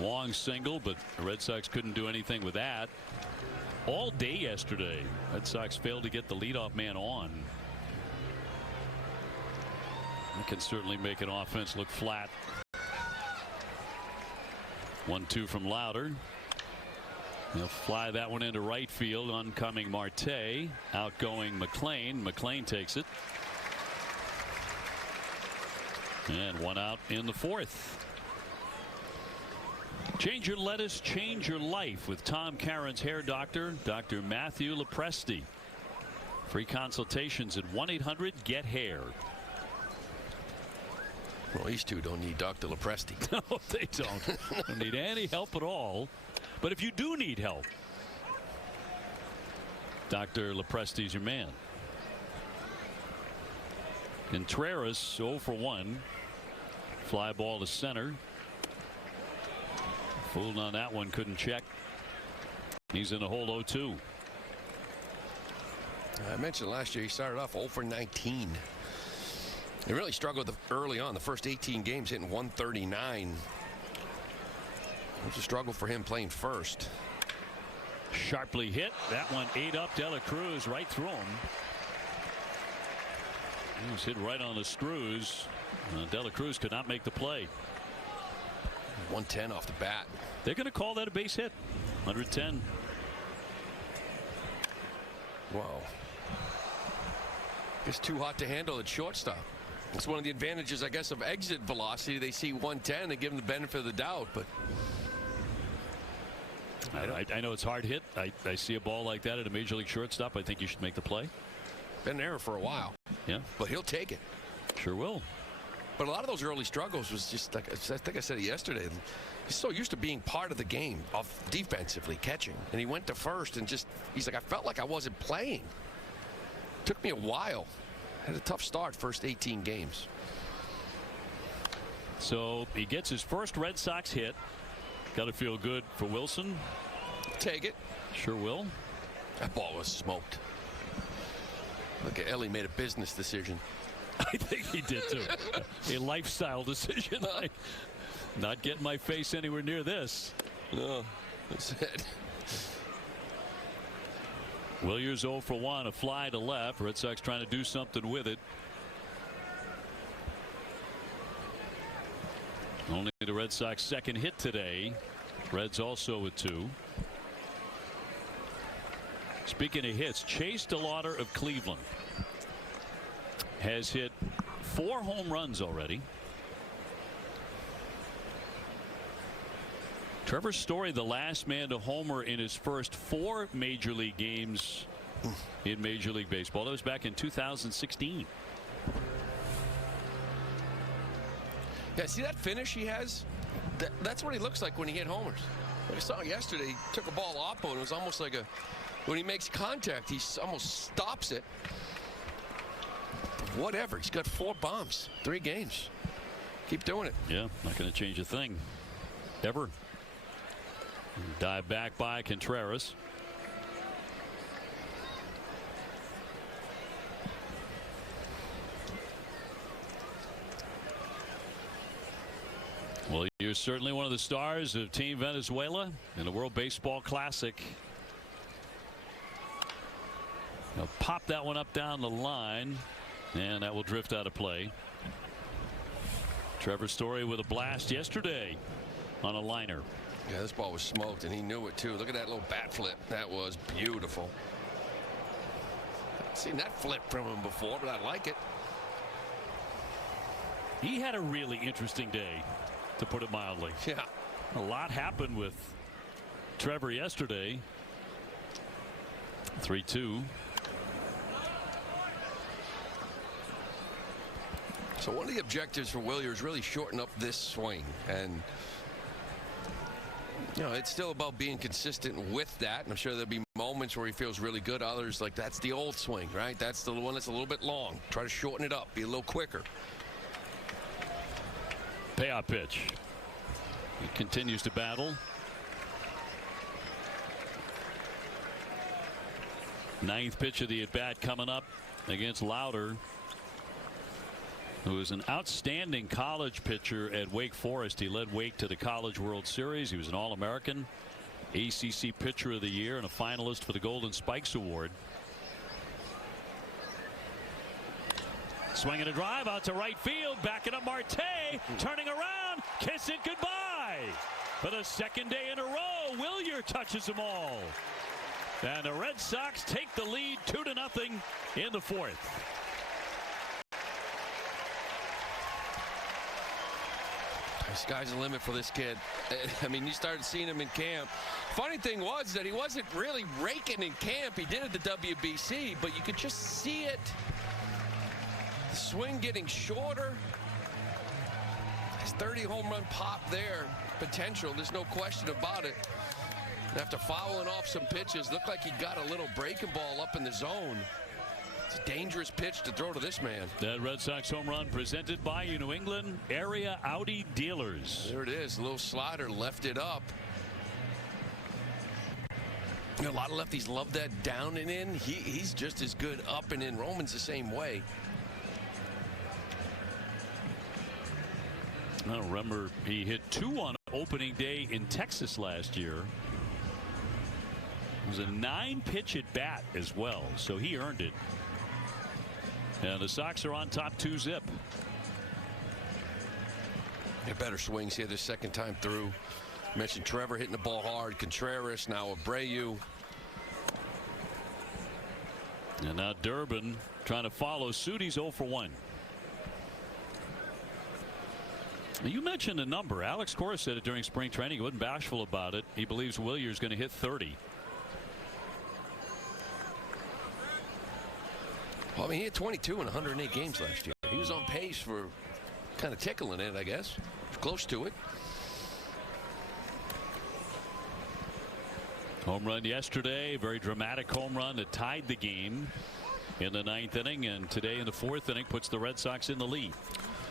Wong single, but the Red Sox couldn't do anything with that. All day yesterday, Red Sox failed to get the leadoff man on. That can certainly make an offense look flat. 1-2 from Lauder. He'll fly that one into right field. Oncoming Marte. Outgoing McLean. McLean takes it. And 1 out in the 4th. Change your lettuce, change your life with Tom Caron's hair doctor, Dr. Matthew Lopresti. Free consultations at 1-800-GET-HAIR. Well, these two don't need Dr. Lopresti. No, they don't. Don't need any help at all. But if you do need help, Dr. Lopresti's your man. Contreras 0 for 1. Fly ball to center. Fooled on that one, couldn't check. He's in the hole 0-2. I mentioned last year he started off 0 for 19. He really struggled early on. The first 18 games hitting 139. It was a struggle for him playing first. Sharply hit. That one ate up De La Cruz right through him. He was hit right on the screws. De La Cruz could not make the play. 110 off the bat. They're going to call that a base hit. 110. Wow. It's too hot to handle at shortstop. It's one of the advantages, I guess, of exit velocity. They see 110 and give him the benefit of the doubt, but I know it's hard hit. I see a ball like that at a major league shortstop. I think you should make the play. Been there for a while. Yeah. But he'll take it. Sure will. But a lot of those early struggles was just like I think I said it yesterday. He's so used to being part of the game, of defensively catching, and he went to first and he's like, I felt like I wasn't playing. Took me a while. Had a tough start first 18 games. So he gets his first Red Sox hit. Got to feel good for Wilson. Take it. Sure will. That ball was smoked. Look at Ellie made a business decision. I think he did too. A lifestyle decision. Not getting my face anywhere near this. No, that's it. Williers 0 for 1. A fly to left. Red Sox trying to do something with it. Only the Red Sox second hit today. Reds also with 2. Speaking of hits, Chase DeLauder of Cleveland has hit 4 home runs already. Trevor Story, the last man to homer in his first 4 major league games in Major League Baseball. That was back in 2016. Yeah, see that finish he has? That's what he looks like when he hit homers. Like I saw yesterday, he took a ball oppo and it was almost like when he makes contact, he almost stops it. Whatever. He's got 4 bombs, 3 games. Keep doing it. Yeah, not going to change a thing. Ever. Dive back by Contreras. Well, you're certainly one of the stars of Team Venezuela in the World Baseball Classic. Now pop that one up down the line, and that will drift out of play. Trevor Story with a blast yesterday on a liner. Yeah, this ball was smoked, and he knew it too. Look at that little bat flip. That was beautiful. I've seen that flip from him before, but I like it. He had a really interesting day, to put it mildly. Yeah. A lot happened with Trevor yesterday. 3-2. So one of the objectives for Willier is really shorten up this swing, and you know, it's still about being consistent with that. And I'm sure there'll be moments where he feels really good. Others, like, that's the old swing, right? That's the one that's a little bit long. Try to shorten it up, be a little quicker. Payoff pitch. He continues to battle. Ninth pitch of the at bat coming up against Lauder, who is an outstanding college pitcher at Wake Forest. He led Wake to the College World Series. He was an All-American, ACC Pitcher of the Year, and a finalist for the Golden Spikes Award. Swinging a drive out to right field. Backing up Marte. Turning around. Kiss it goodbye. For the second day in a row, Willier touches them all. And the Red Sox take the lead 2-0 in the fourth. The sky's the limit for this kid. I mean, you started seeing him in camp. Funny thing was that he wasn't really raking in camp. He did at the WBC, but you could just see it. The swing getting shorter. His 30 home run pop there. Potential, there's no question about it. And after fouling off some pitches, looked like he got a little breaking ball up in the zone. It's a dangerous pitch to throw to this man. That Red Sox home run presented by your New England area Audi dealers. There it is. A little slider, left it up. You know, a lot of lefties love that down and in. He's just as good up and in. Roman's the same way. I remember he hit 2 on opening day in Texas last year. It was a 9-pitch at bat as well, so he earned it. And the Sox are on top 2-0. Yeah, better swings here this second time through. Mentioned Trevor hitting the ball hard. Contreras, now Abreu. And now Durbin trying to follow suit. He's 0 for 1. You mentioned a number. Alex Cora said it during spring training. He wasn't bashful about it. He believes Willier's going to hit 30. Well, I mean, he had 22 in 108 games last year. He was on pace for kind of tickling it, I guess. Close to it. Home run yesterday. Very dramatic home run that tied the game in the 9th inning. And today in the 4th inning puts the Red Sox in the lead.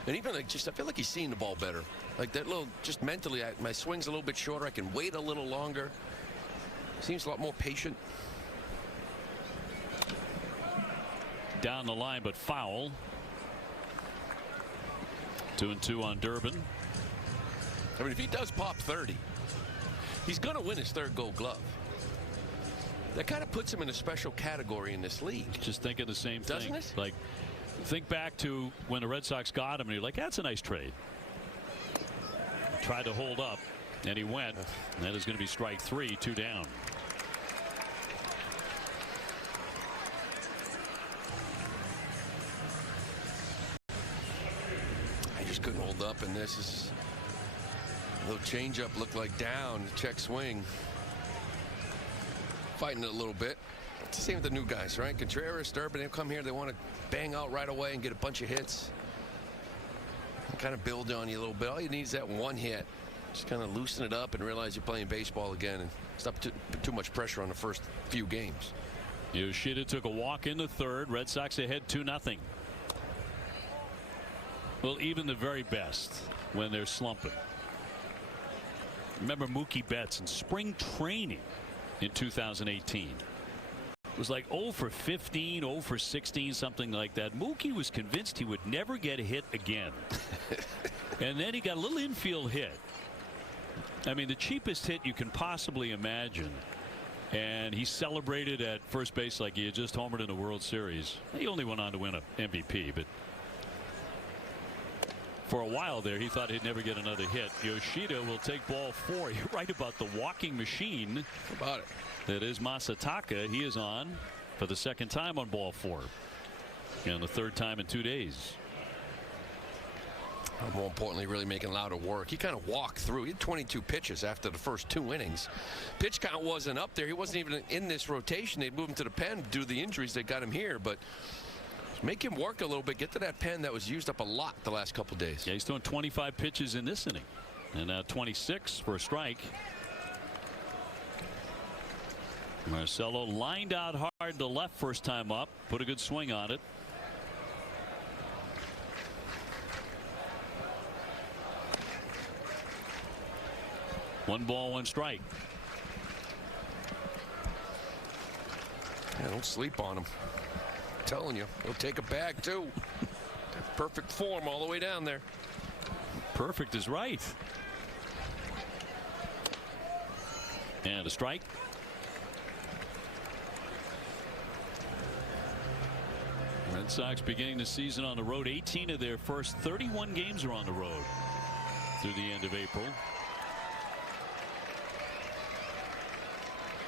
And even like I feel like he's seeing the ball better. Like that little, just mentally, my swing's a little bit shorter. I can wait a little longer. Seems a lot more patient. Down the line, but foul. 2-2 on Durbin. I mean, if he does pop 30, he's going to win his 3rd Gold Glove. That kind of puts him in a special category in this league. Just thinking the same thing. Doesn't it? Like, think back to when the Red Sox got him, and you're like, that's a nice trade. Tried to hold up, and he went. And that is going to be strike 3, 2 down. Just couldn't hold up, and this is a little changeup looked like down. Check swing. Fighting it a little bit. It's the same with the new guys, right? Contreras, Durbin, they'll come here, they want to bang out right away and get a bunch of hits. And kind of build on you a little bit. All you need is that one hit. Just kind of loosen it up and realize you're playing baseball again and stop too much pressure on the first few games. Yoshida took a walk in the 3rd. Red Sox ahead 2-0. Well, even the very best, when they're slumping. Remember Mookie Betts in spring training in 2018. It was like 0 for 15, 0 for 16, something like that. Mookie was convinced he would never get a hit again. And then he got a little infield hit. I mean, the cheapest hit you can possibly imagine. And he celebrated at first base like he had just homered in the World Series. He only went on to win an MVP, but For a while there, he thought he'd never get another hit. Yoshida will take ball 4. You're right about the walking machine. How about it? That is Masataka. He is on for the second time on ball 4. And the third time in 2 days. More importantly, really making Lauder work. He kind of walked through. He had 22 pitches after the first 2 innings. Pitch count wasn't up there. He wasn't even in this rotation. They'd moved him to the pen due to the injuries that got him here. But make him work a little bit. Get to that pen that was used up a lot the last couple days. Yeah, he's throwing 25 pitches in this inning. And now 26 for a strike. Marcelo lined out hard to left first time up. Put a good swing on it. One ball, one strike. Yeah, don't sleep on him. I'm telling you, he'll take a bag too. Perfect form all the way down there. Perfect is right. And a strike. Red Sox beginning the season on the road. 18 of their first 31 games are on the road through the end of April.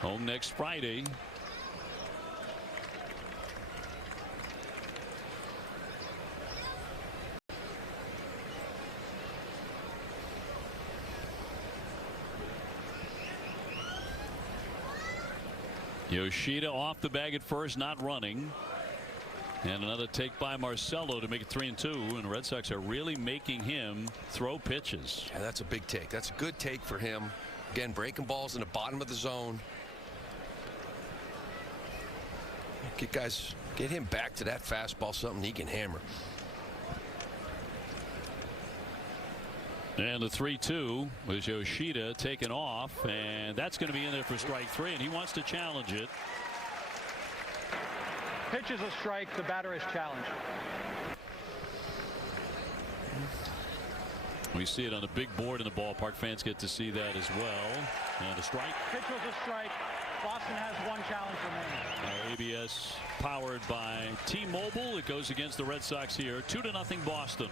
Home next Friday. Yoshida off the bag at first, not running. And another take by Marcelo to make it 3-2. And the Red Sox are really making him throw pitches. Yeah, that's a big take. That's a good take for him. Again, breaking balls in the bottom of the zone. Get him back to that fastball, something he can hammer. And the 3-2 was Yoshida taken off, and that's going to be in there for strike 3, and he wants to challenge it. Pitch is a strike. The batter is challenged. We see it on the big board in the ballpark. Fans get to see that as well. And a strike. Pitch was a strike. Boston has one challenge remaining. ABS powered by T-Mobile. It goes against the Red Sox here. 2-0 Boston.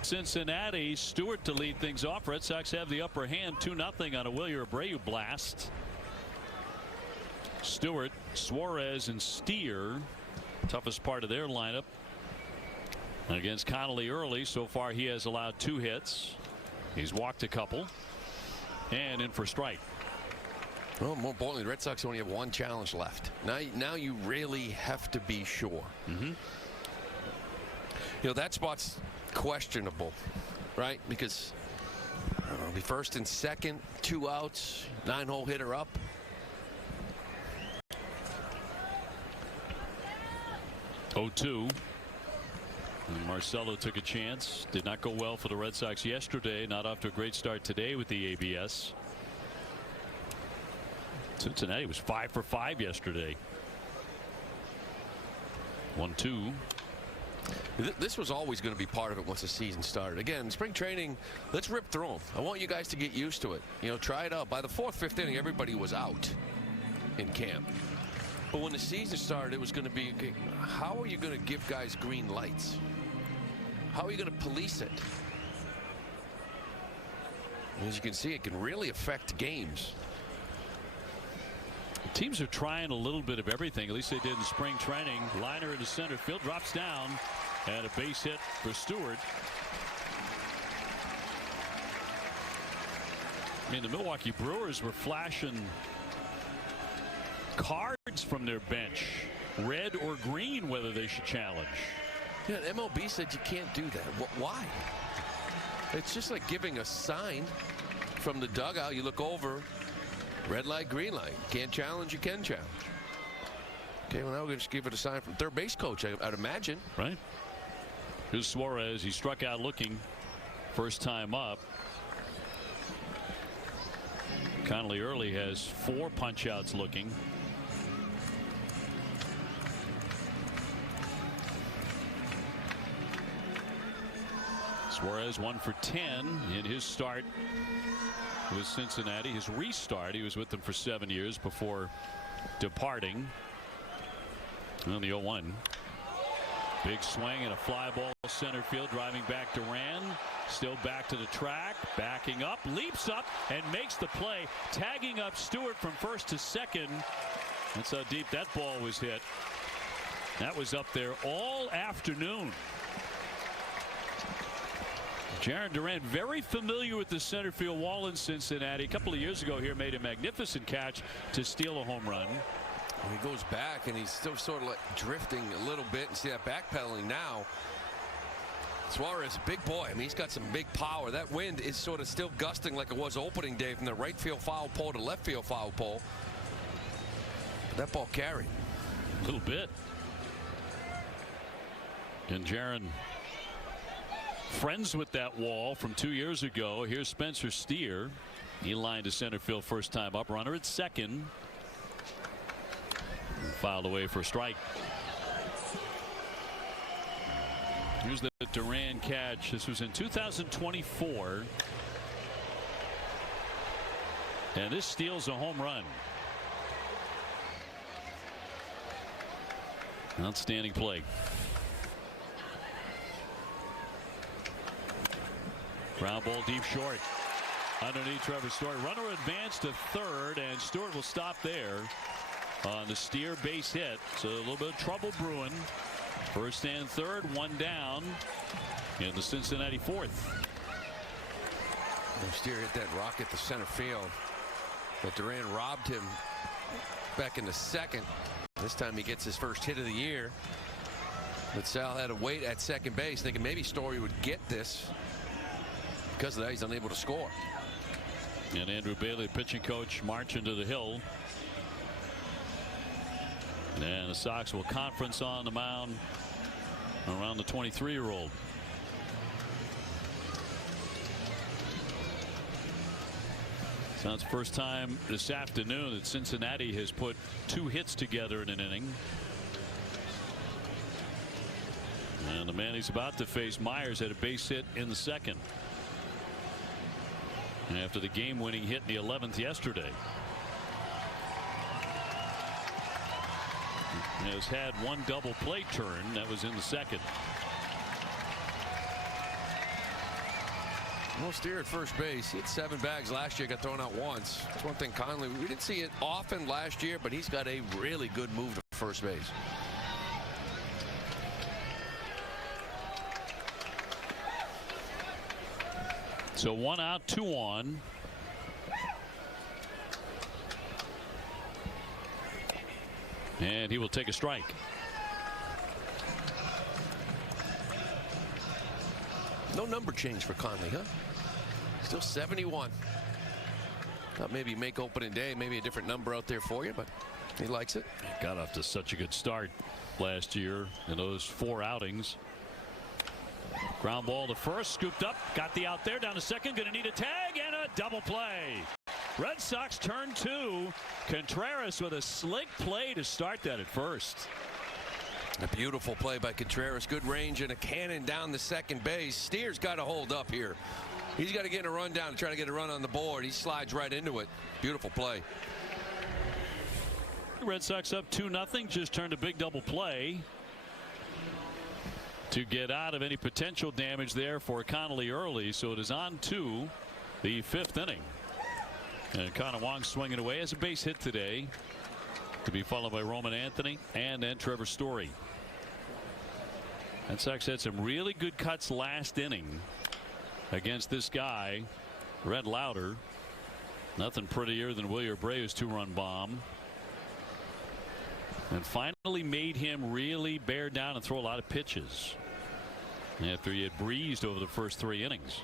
Cincinnati, Stewart to lead things off. Red Sox have the upper hand. 2-0 on a Wilyer Abreu blast. Stewart, Suarez, and Steer, toughest part of their lineup. Against Connolly early. So far he has allowed 2 hits. He's walked a couple. And in for strike. Well, more importantly, the Red Sox only have one challenge left. Now you really have to be sure. You know, that spot's questionable, right? Because be first and second, 2 outs, 9-hole hitter up. (0-2). And Marcelo took a chance. Did not go well for the Red Sox yesterday. Not off to a great start today with the ABS. Cincinnati was 5 for 5 yesterday. 1-2. This was always going to be part of it once the season started. Again, spring training, let's rip through them. I want you guys to get used to it. You know, try it out. By the 4th, 5th inning, everybody was out in camp. But when the season started, it was going to be, okay, how are you going to give guys green lights? How are you going to police it? And as you can see, it can really affect games. Teams are trying a little bit of everything. At least they did in spring training. Liner into center field, drops down, and a base hit for Stewart. I mean, the Milwaukee Brewers were flashing cards from their bench, red or green, whether they should challenge. Yeah, MLB said you can't do that. Why? It's just like giving a sign from the dugout. You look over, red light, green light. Can't challenge, you can challenge. Okay, well, now we're going to just give it a sign from third base coach, I'd imagine. Right. Here's Suarez. He struck out looking first time up. Connolly early has 4 punch outs looking. Suarez 1 for 10 in his start with Cincinnati. His restart, he was with them for 7 years before departing. On the 0-1. Big swing and a fly ball center field, driving back Duran. Still back to the track, backing up, leaps up and makes the play, tagging up Stewart from first to second. That's how deep that ball was hit. That was up there all afternoon. Jarren Duran, very familiar with the center field wall in Cincinnati. A couple of years ago here, made a magnificent catch to steal a home run. He goes back and he's still sort of like drifting a little bit, and see that backpedaling now. Suarez, big boy. I mean, he's got some big power. That wind is sort of still gusting like it was opening day from the right field foul pole to left field foul pole. But that ball carried a little bit. And Jarren, friends with that wall from 2 years ago. Here's Spencer Steer. He lined to center field first time up. Runner at second. Fouled away for a strike. Here's the Duran catch. This was in 2024. And this steals a home run. Outstanding play. Ground ball deep short. Underneath Trevor Story. Runner advanced to third, and Stewart will stop there on the Steer base hit. So a little bit of trouble brewing. First and third, one down in the Cincinnati fourth. Steer hit that rocket to center field, but Duran robbed him back in the second. This time he gets his first hit of the year. But Sal had to wait at second base, thinking maybe Story would get this. Because of that, he's unable to score. And Andrew Bailey, pitching coach, marching to the hill. And the Sox will conference on the mound around the 23-year-old. So it's the first time this afternoon that Cincinnati has put 2 hits together in an inning. And the man he's about to face, Myers, had a base hit in the second. And after the game-winning hit in the 11th yesterday. Has had one double play turn. That was in the second. Well, Steer at first base. He had 7 bags last year, got thrown out once. That's one thing Conley, we didn't see it often last year, but he's got a really good move to first base. So 1 out, 2 on. And he will take a strike. No number change for Conley, huh? Still 71. Thought maybe make opening day, maybe a different number out there for you, but he likes it. Got off to such a good start last year in those 4 outings. Ground ball to first, scooped up, got the out there, down to second, going to need a tag and a double play. Red Sox turn 2. Contreras with a slick play to start that at first. A beautiful play by Contreras. Good range and a cannon down the second base. Steer's got to hold up here. He's got to get a run down to try to get a run on the board. He slides right into it. Beautiful play. Red Sox up 2-0. Just turned a big double play to get out of any potential damage there for Connolly early. So it is on to the 5th inning. And Connor Wong swinging away as a base hit today, to be followed by Roman Anthony and then Trevor Story. Red Sox had some really good cuts last inning against this guy, Red Lauder. Nothing prettier than Wilyer Abreu's 2-run bomb. And finally made him really bear down and throw a lot of pitches after he had breezed over the first 3 innings.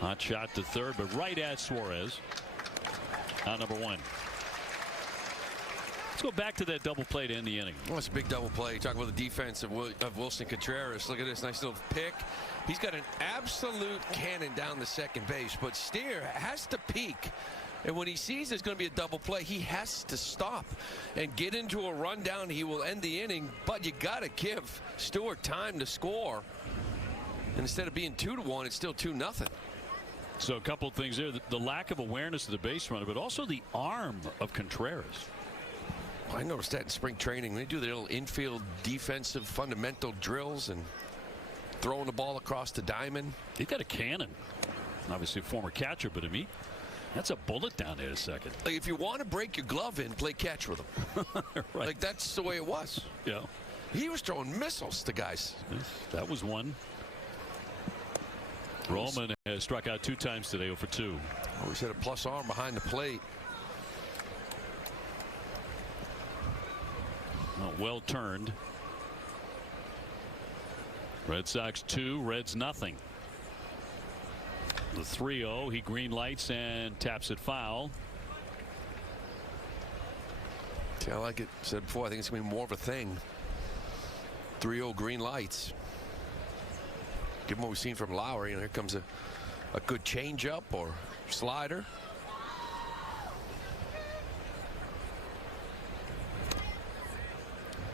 Hot shot to third, but right at Suarez on number 1. Let's go back to that double play to end the inning. Well, it's a big double play. Talk about the defense of Wilson Contreras. Look at this nice little pick. He's got an absolute cannon down the second base, but Steer has to peek. And when he sees there's going to be a double play, he has to stop and get into a rundown. He will end the inning, but you got to give Stewart time to score. And instead of being 2-1, it's still 2-0. So a couple of things there. The lack of awareness of the base runner, but also the arm of Contreras. I noticed that in spring training. They do their little infield defensive fundamental drills and throwing the ball across the diamond. They've got a cannon. Obviously a former catcher, but to me, that's a bullet down there a second. Like, if you want to break your glove in, play catch with him. Right. Like, that's the way it was. Yeah. He was throwing missiles to guys. That was one. Roman has struck out 2 times today, 0 for 2. Always had a plus arm behind the plate. Well turned. Red Sox 2, Reds nothing. The 3-0, he green lights and taps it foul. Yeah, like it said before, I think it's going to be more of a thing. 3-0 green lights. Given what we've seen from Lowry, here comes a good changeup or slider.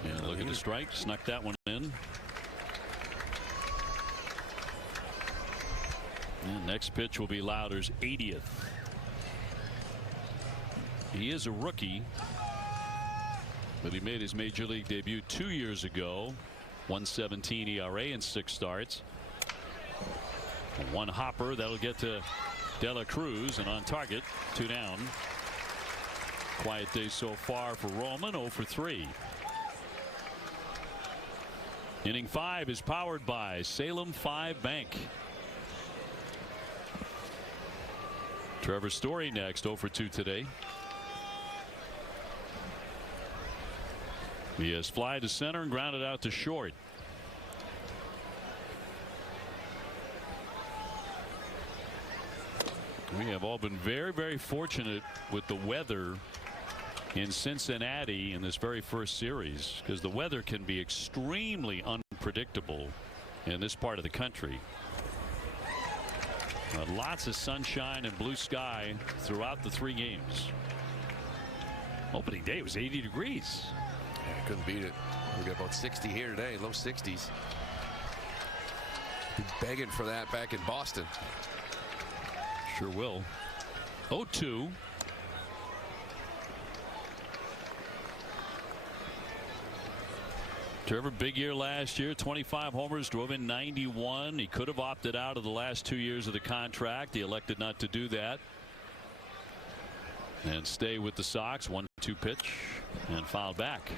And look at the strike, snuck that one in. And next pitch will be Lauder's 80th. He is a rookie, but he made his major league debut 2 years ago. 1.17 ERA in 6 starts. One hopper that'll get to De La Cruz, and on target, 2 down. Quiet day so far for Roman, 0 for 3. Inning 5 is powered by Salem 5 Bank. Trevor Story next, 0 for 2 today. He has fly to center and grounded out to short. We have all been very, very fortunate with the weather in Cincinnati in this very first series, because the weather can be extremely unpredictable in this part of the country. Lots of sunshine and blue sky throughout the 3 games. Opening day was 80 degrees. Yeah, couldn't beat it. We got about 60 here today, low 60s. Been begging for that back in Boston. Sure will. 0-2. Trevor, big year last year, 25 homers, drove in 91. He could have opted out of the last 2 years of the contract. He elected not to do that and stay with the Sox. 1-2 pitch and fouled back.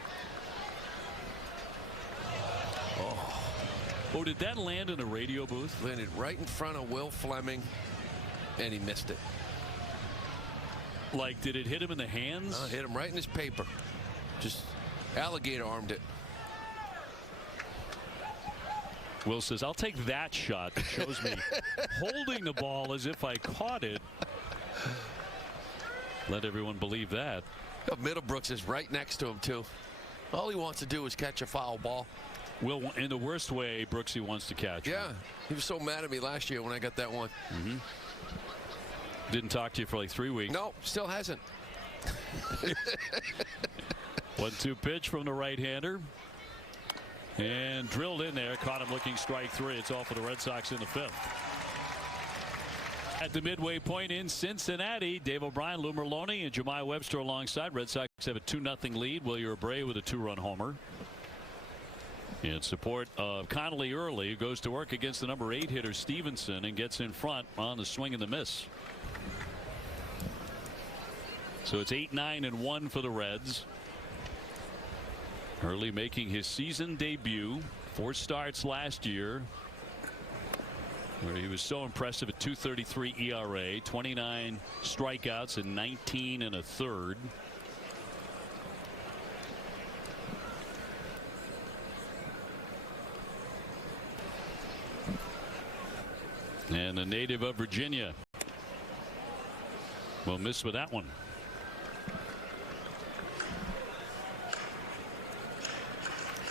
Oh, did that land in a radio booth? Landed right in front of Will Fleming, and he missed it. Like, did it hit him in the hands? No, it hit him right in his paper. Just alligator armed it. Will says, I'll take that shot that shows me holding the ball as if I caught it. Let everyone believe that. Middlebrooks is right next to him, too. All he wants to do is catch a foul ball. Will, in the worst way, Brooksy wants to catch. Yeah, he was so mad at me last year when I got that one. Didn't talk to you for like 3 weeks. No, still hasn't. 1-2 pitch from the right-hander. And drilled in there, caught him looking strike 3. It's all for the Red Sox in the 5th. At the midway point in Cincinnati, Dave O'Brien, Lou Merlone, and Jemai Webster alongside. Red Sox have a 2-0 lead. Wilyer Abreu with a 2-run homer. In support of Connolly early, who goes to work against the number 8 hitter Stevenson and gets in front on the swing and the miss. So it's 8-9-1 for the Reds. Early making his season debut. 4 starts last year, where he was so impressive at 2.33 ERA, 29 strikeouts in 19 1/3. And a native of Virginia will miss with that one.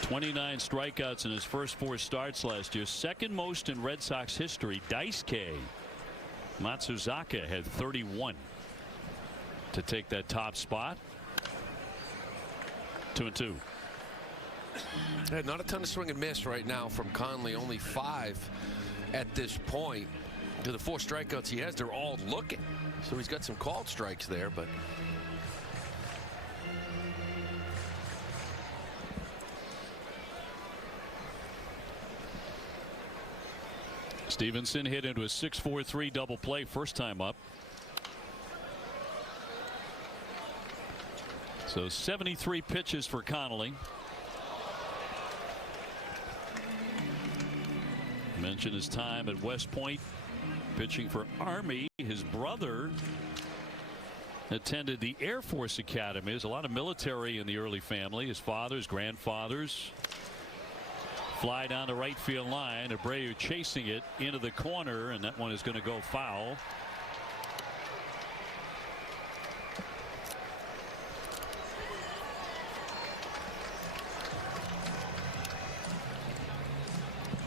.29 strikeouts in his first 4 starts last year. Second most in Red Sox history. Daisuke Matsuzaka had 31 to take that top spot. 2-2. Yeah, not a ton of swing and miss right now from Conley. Only 5 at this point. To the 4 strikeouts he has, they're all looking. So he's got some called strikes there, but Stevenson hit into a 6-4-3 double play first time up. So 73 pitches for Connolly. Mentioned his time at West Point pitching for Army. His brother attended the Air Force Academy. There's a lot of military in the early family. His fathers, grandfathers. Fly down the right field line. Abreu chasing it into the corner, and that one is going to go foul.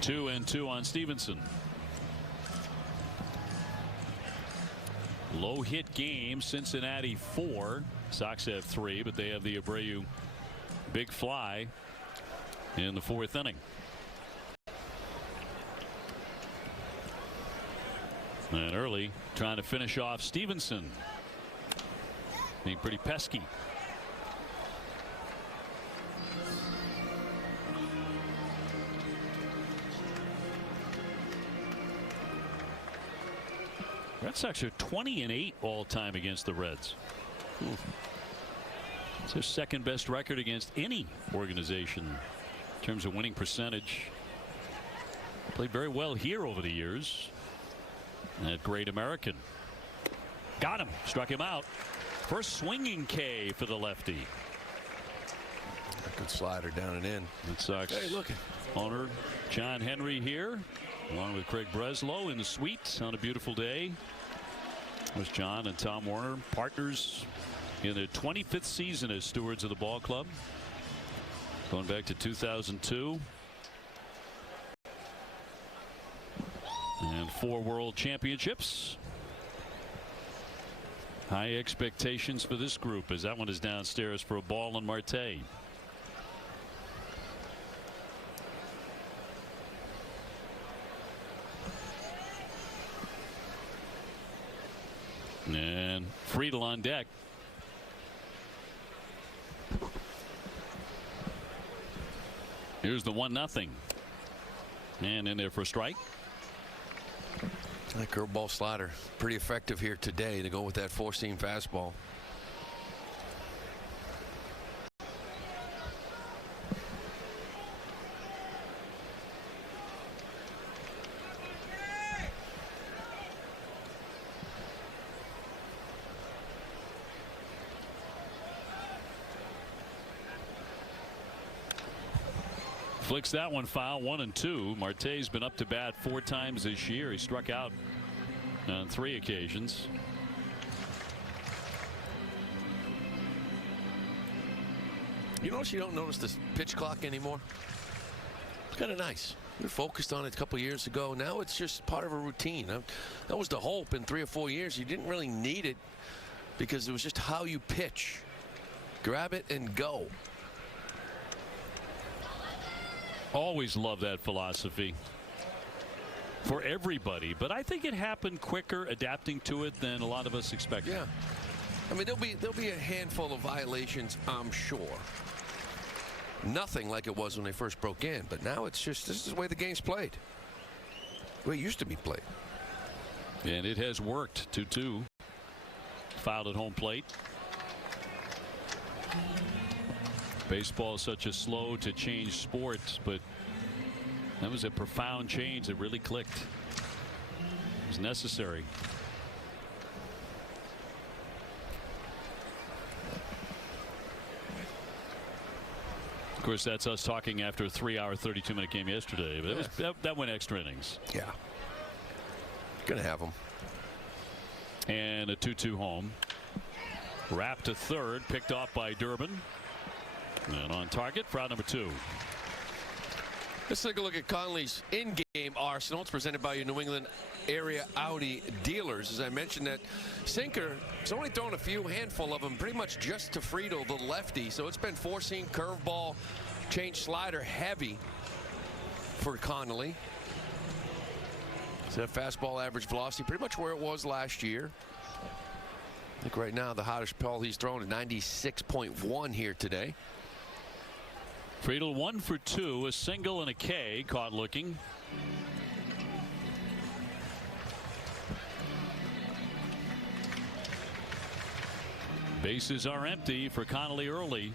Two and two on Stevenson. Low hit game. Cincinnati 4. Sox have 3, but they have the Abreu big fly in the 4th inning. And early trying to finish off Stevenson. Being pretty pesky. Red Sox are 20-8 all time against the Reds. It's their second best record against any organization in terms of winning percentage. Played very well here over the years. That Great American. Got him. Struck him out. First swinging K for the lefty. Good slider down and in. Red Sox owner John Henry here, along with Craig Breslow in the suite on a beautiful day. Was John and Tom Werner partners in their 25th season as stewards of the ball club, going back to 2002. And 4 world championships. High expectations for this group as that one is downstairs for a ball on Marte. And Friedel on deck. Here's the 1-0. And in there for a strike. That curveball slider pretty effective here today to go with that 4-seam fastball. Flicks that one foul. 1-2. Marte's been up to bat 4 times this year. He struck out on 3 occasions. You notice you don't notice this pitch clock anymore? It's kind of nice. We were focused on it a couple years ago. Now it's just part of a routine. That was the hope in 3 or 4 years. You didn't really need it because it was just how you pitch. Grab it and go. Always love that philosophy for everybody, but I think it happened quicker adapting to it than a lot of us expected. Yeah, I mean there'll be a handful of violations, I'm sure. Nothing like it was when they first broke in, but now it's just this is the way the game's played. The way it used to be played. And it has worked. 2-2. Fouled at home plate. Baseball is such a slow to change sport, but that was a profound change that really clicked. It was necessary. Of course, that's us talking after a 3-hour, 32-minute game yesterday. But that went extra innings. Yeah. Gonna have them. And a 2-2 home. Wrapped to third, picked off by Durbin. And on target for out number 2. Let's take a look at Conley's in-game arsenal. It's presented by your New England area Audi dealers. As I mentioned, that sinker, it's only thrown a handful of them, pretty much just to Friedel, the lefty. So it's been 4-seam, curveball, change slider heavy for Connolly. So that fastball average velocity pretty much where it was last year. I think right now the hottest ball he's thrown at 96.1 here today. Friedel 1 for 2, a single and a K, caught looking. Bases are empty for Connolly early.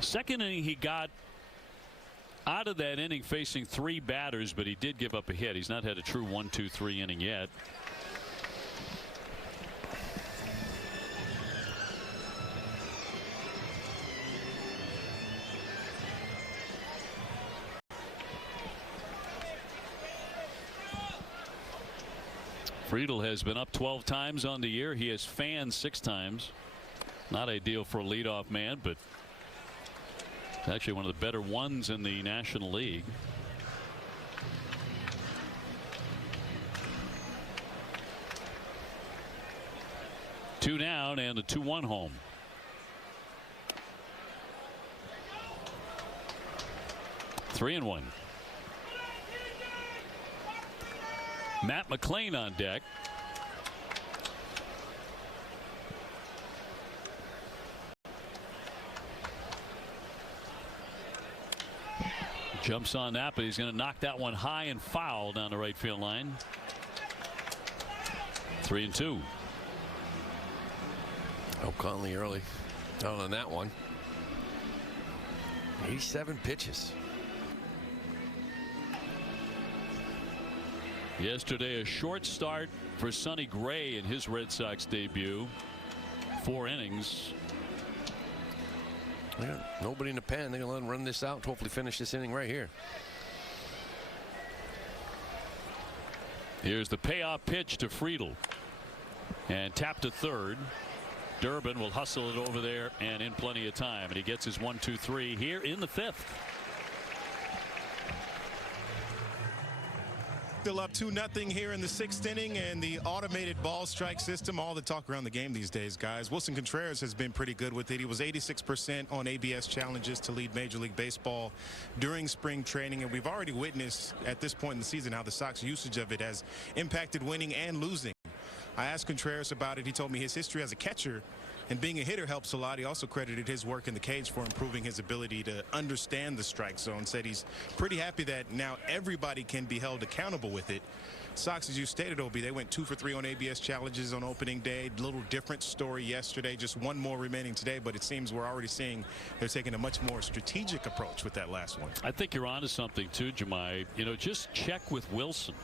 Second inning, he got out of that inning facing 3 batters, but he did give up a hit. He's not had a true 1-2-3 inning yet. Friedel has been up 12 times on the year. He has fanned 6 times. Not ideal for a leadoff man, but it's actually one of the better ones in the National League. Two down and a 2-1 home. Three and 1. Matt McLean on deck. Jumps on that, but he's going to knock that one high and foul down the right field line. 3-2. Oh, Conley early out on that one. 87 pitches. Yesterday, a short start for Sonny Gray in his Red Sox debut. 4 innings. They got nobody in the pen. They're going to let him run this out and hopefully finish this inning right here. Here's the payoff pitch to Friedel. And tapped to third. Durbin will hustle it over there and in plenty of time. And he gets his 1-2-3 here in the 5th. Still up 2-0 here in the 6th inning, and the automated ball strike system, all the talk around the game these days, guys. Wilson Contreras has been pretty good with it. He was 86% on ABS challenges to lead Major League Baseball during spring training, and we've already witnessed at this point in the season how the Sox usage of it has impacted winning and losing. I asked Contreras about it. He told me his history as a catcher and being a hitter helps a lot. He also credited his work in the cage for improving his ability to understand the strike zone. Said he's pretty happy that now everybody can be held accountable with it. Sox, as you stated, Obi, they went 2 for 3 on ABS challenges on opening day. Little different story yesterday. Just 1 more remaining today, but it seems we're already seeing they're taking a much more strategic approach with that last one. I think you're onto something too, Jemai. You know, just check with Wilson.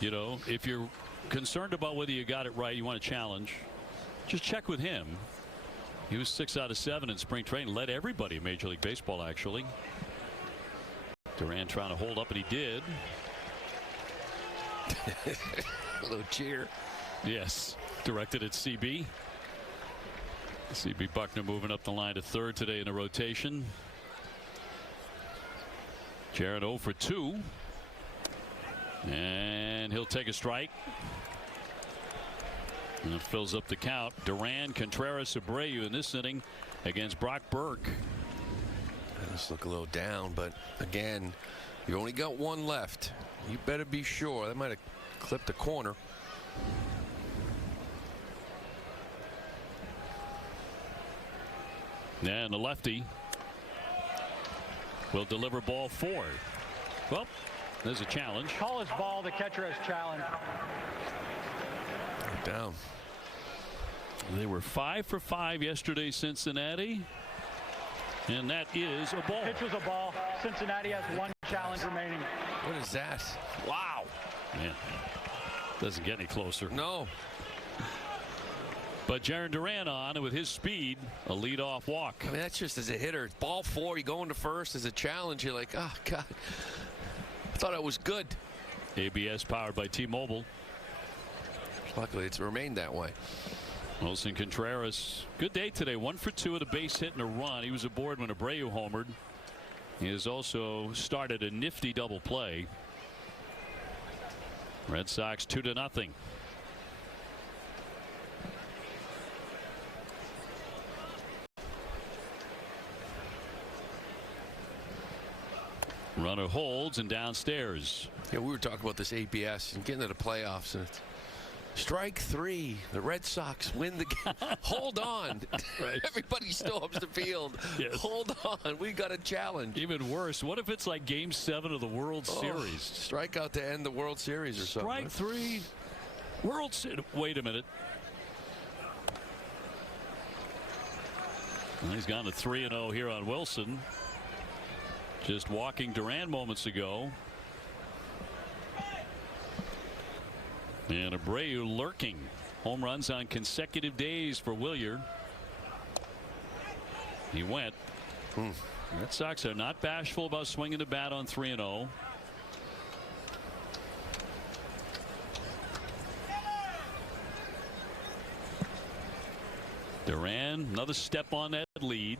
You know, if you're concerned about whether you got it right, you want to challenge, just check with him. He was 6 out of 7 in spring training, led everybody in Major League Baseball, actually. Duran trying to hold up, and he did. A little cheer. Yes, directed at CB. CB Buckner moving up the line to third today in the rotation. Jarrett 0 for 2. And he'll take a strike. And it fills up the count. Duran, Contreras, Abreu in this inning against Brock Burke. This look a little down, but again, you only got 1 left. You better be sure. That might have clipped the corner. And the lefty will deliver ball 4. Well, there's a challenge. Call his ball. The catcher has challenged. Down. They were 5 for 5 yesterday, Cincinnati. And that is a ball. Pitch was a ball. Cincinnati has 1 challenge remaining. What is that? Wow. Man, doesn't get any closer. No. But Jarren Duran on, and with his speed, a leadoff walk. I mean, that's just as a hitter. Ball 4, you go into first as a challenge. You're like, oh, God. I thought it was good. ABS powered by T-Mobile. Luckily, it's remained that way. Wilson Contreras, good day today. 1 for 2 with a base hit and a run. He was aboard when Abreu homered. He has also started a nifty double play. Red Sox 2-0. Runner holds and downstairs. Yeah, we were talking about this ABS and getting to the playoffs, and it's strike 3. The Red Sox win the game. Hold on. Right. Everybody storms the field. Yes. Hold on. We got a challenge. Even worse, what if it's like Game 7 of the World Series? Strikeout to end the World Series or something. Strike 3. World Series. Wait a minute. Well, he's gone to 3-0 here on Wilson. Just walking Duran moments ago. And Abreu lurking. Home runs on consecutive days for Wilyer. He went. Red Sox are not bashful about swinging the bat on 3-0. Duran, another step on that lead.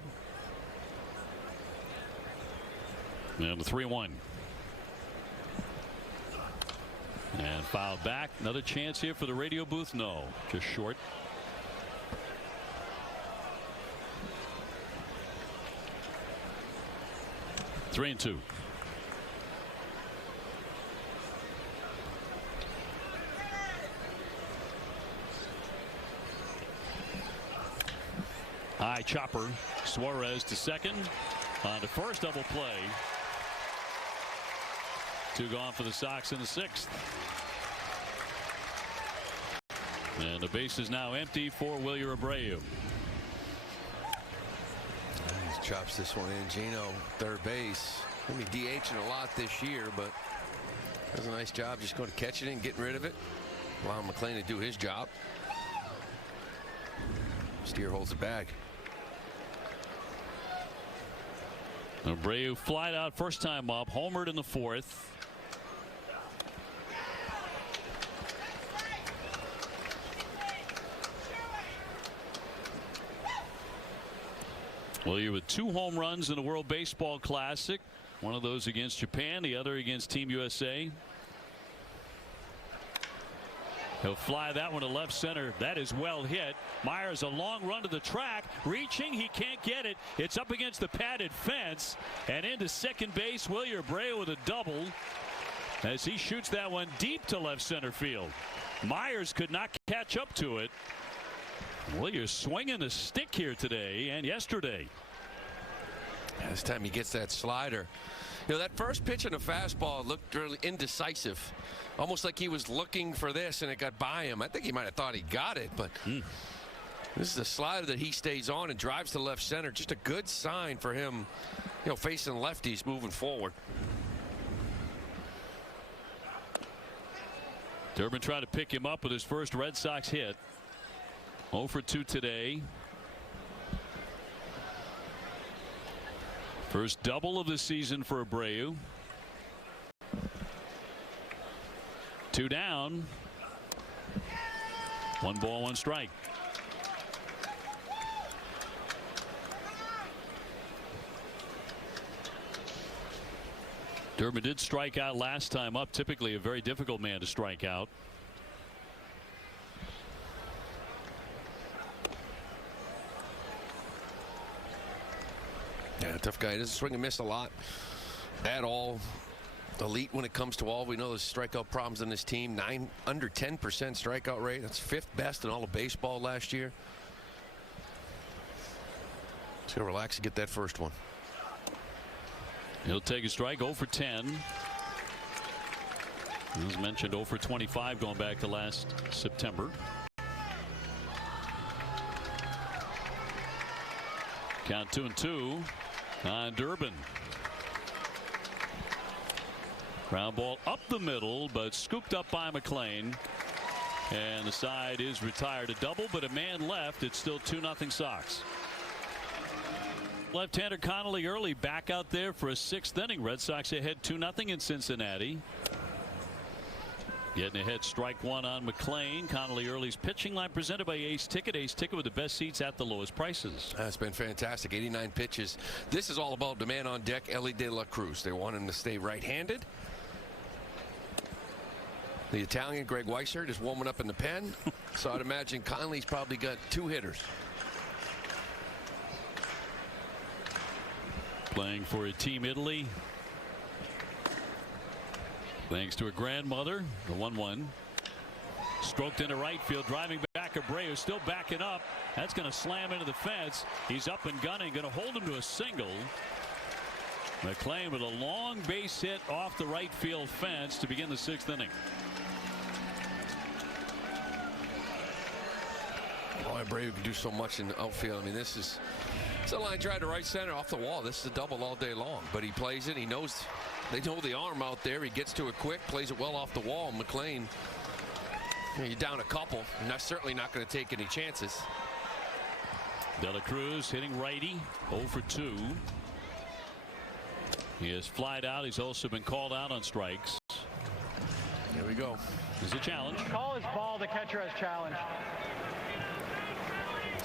And the 3-1. And fouled back. Another chance here for the radio booth. No, just short. Three and 2. High chopper. Suarez to second. On to first, double play. 2 gone for the Sox in the 6th. And the base is now empty for Wilyer Abreu. He chops this one in. Gino, third base. He'll be DHing a lot this year, but does a nice job just going to catch it and getting rid of it. Allow McClain to do his job. Steer holds the bag. Abreu flied out first time up, homered in the 4th. Wilyer with 2 home runs in the World Baseball Classic. One of those against Japan, the other against Team USA. He'll fly that one to left center. That is well hit. Myers, a long run to the track, reaching. He can't get it. It's up against the padded fence and into second base. Wilyer Abreu with a double as he shoots that one deep to left center field. Myers could not catch up to it. Wilyer swinging the stick here today and yesterday. This time he gets that slider. You know, that first pitch in a fastball looked really indecisive. Almost like he was looking for this and it got by him. I think he might have thought he got it, but this is a slider that he stays on and drives to left center. Just a good sign for him, you know, facing lefties moving forward. Durbin trying to pick him up with his first Red Sox hit. 0 for 2 today. First double of the season for Abreu. 2 down. 1 ball, 1 strike. Durbin did strike out last time up. Typically a very difficult man to strike out. Yeah, tough guy. He doesn't swing and miss a lot at all. Elite when it comes to all. We know there's strikeout problems in this team. Under 10% strikeout rate. That's 5th best in all of baseball last year. Just gonna relax and get that first one. He'll take a strike. 0 for 10. As mentioned, 0 for 25 going back to last September. Count 2-2 on Durbin. Ground ball up the middle, but scooped up by McClain. And the side is retired. A double, but a man left. It's still 2-0 Sox. Left-hander Connolly early back out there for a 6th inning. Red Sox ahead 2-0 in Cincinnati. Getting ahead, strike 1 on McClain. Connolly early's pitching line presented by Ace Ticket. Ace Ticket with the best seats at the lowest prices. That's been fantastic. 89 pitches. This is all about the man on deck, Ellie De La Cruz. They want him to stay right-handed. The Italian Greg Weissert is warming up in the pen. So I'd imagine Connolly's probably got 2 hitters. Playing for a Team Italy. Thanks to a grandmother. The 1-1. Stroked into right field. Driving back. Abreu still backing up. That's going to slam into the fence. He's up and gunning. Going to hold him to a single. McClain with a long base hit off the right field fence to begin the 6th inning. Boy, Brave can do so much in the outfield. I mean, this is a line drive to right center off the wall. This is a double all day long, but he plays it. He knows they know the arm out there. He gets to it quick, plays it well off the wall. McLean, you're down a couple. You're certainly not going to take any chances. De La Cruz hitting righty, 0 for 2. He has flied out. He's also been called out on strikes. Here we go. There's a challenge. Call his ball. The catcher has challenged.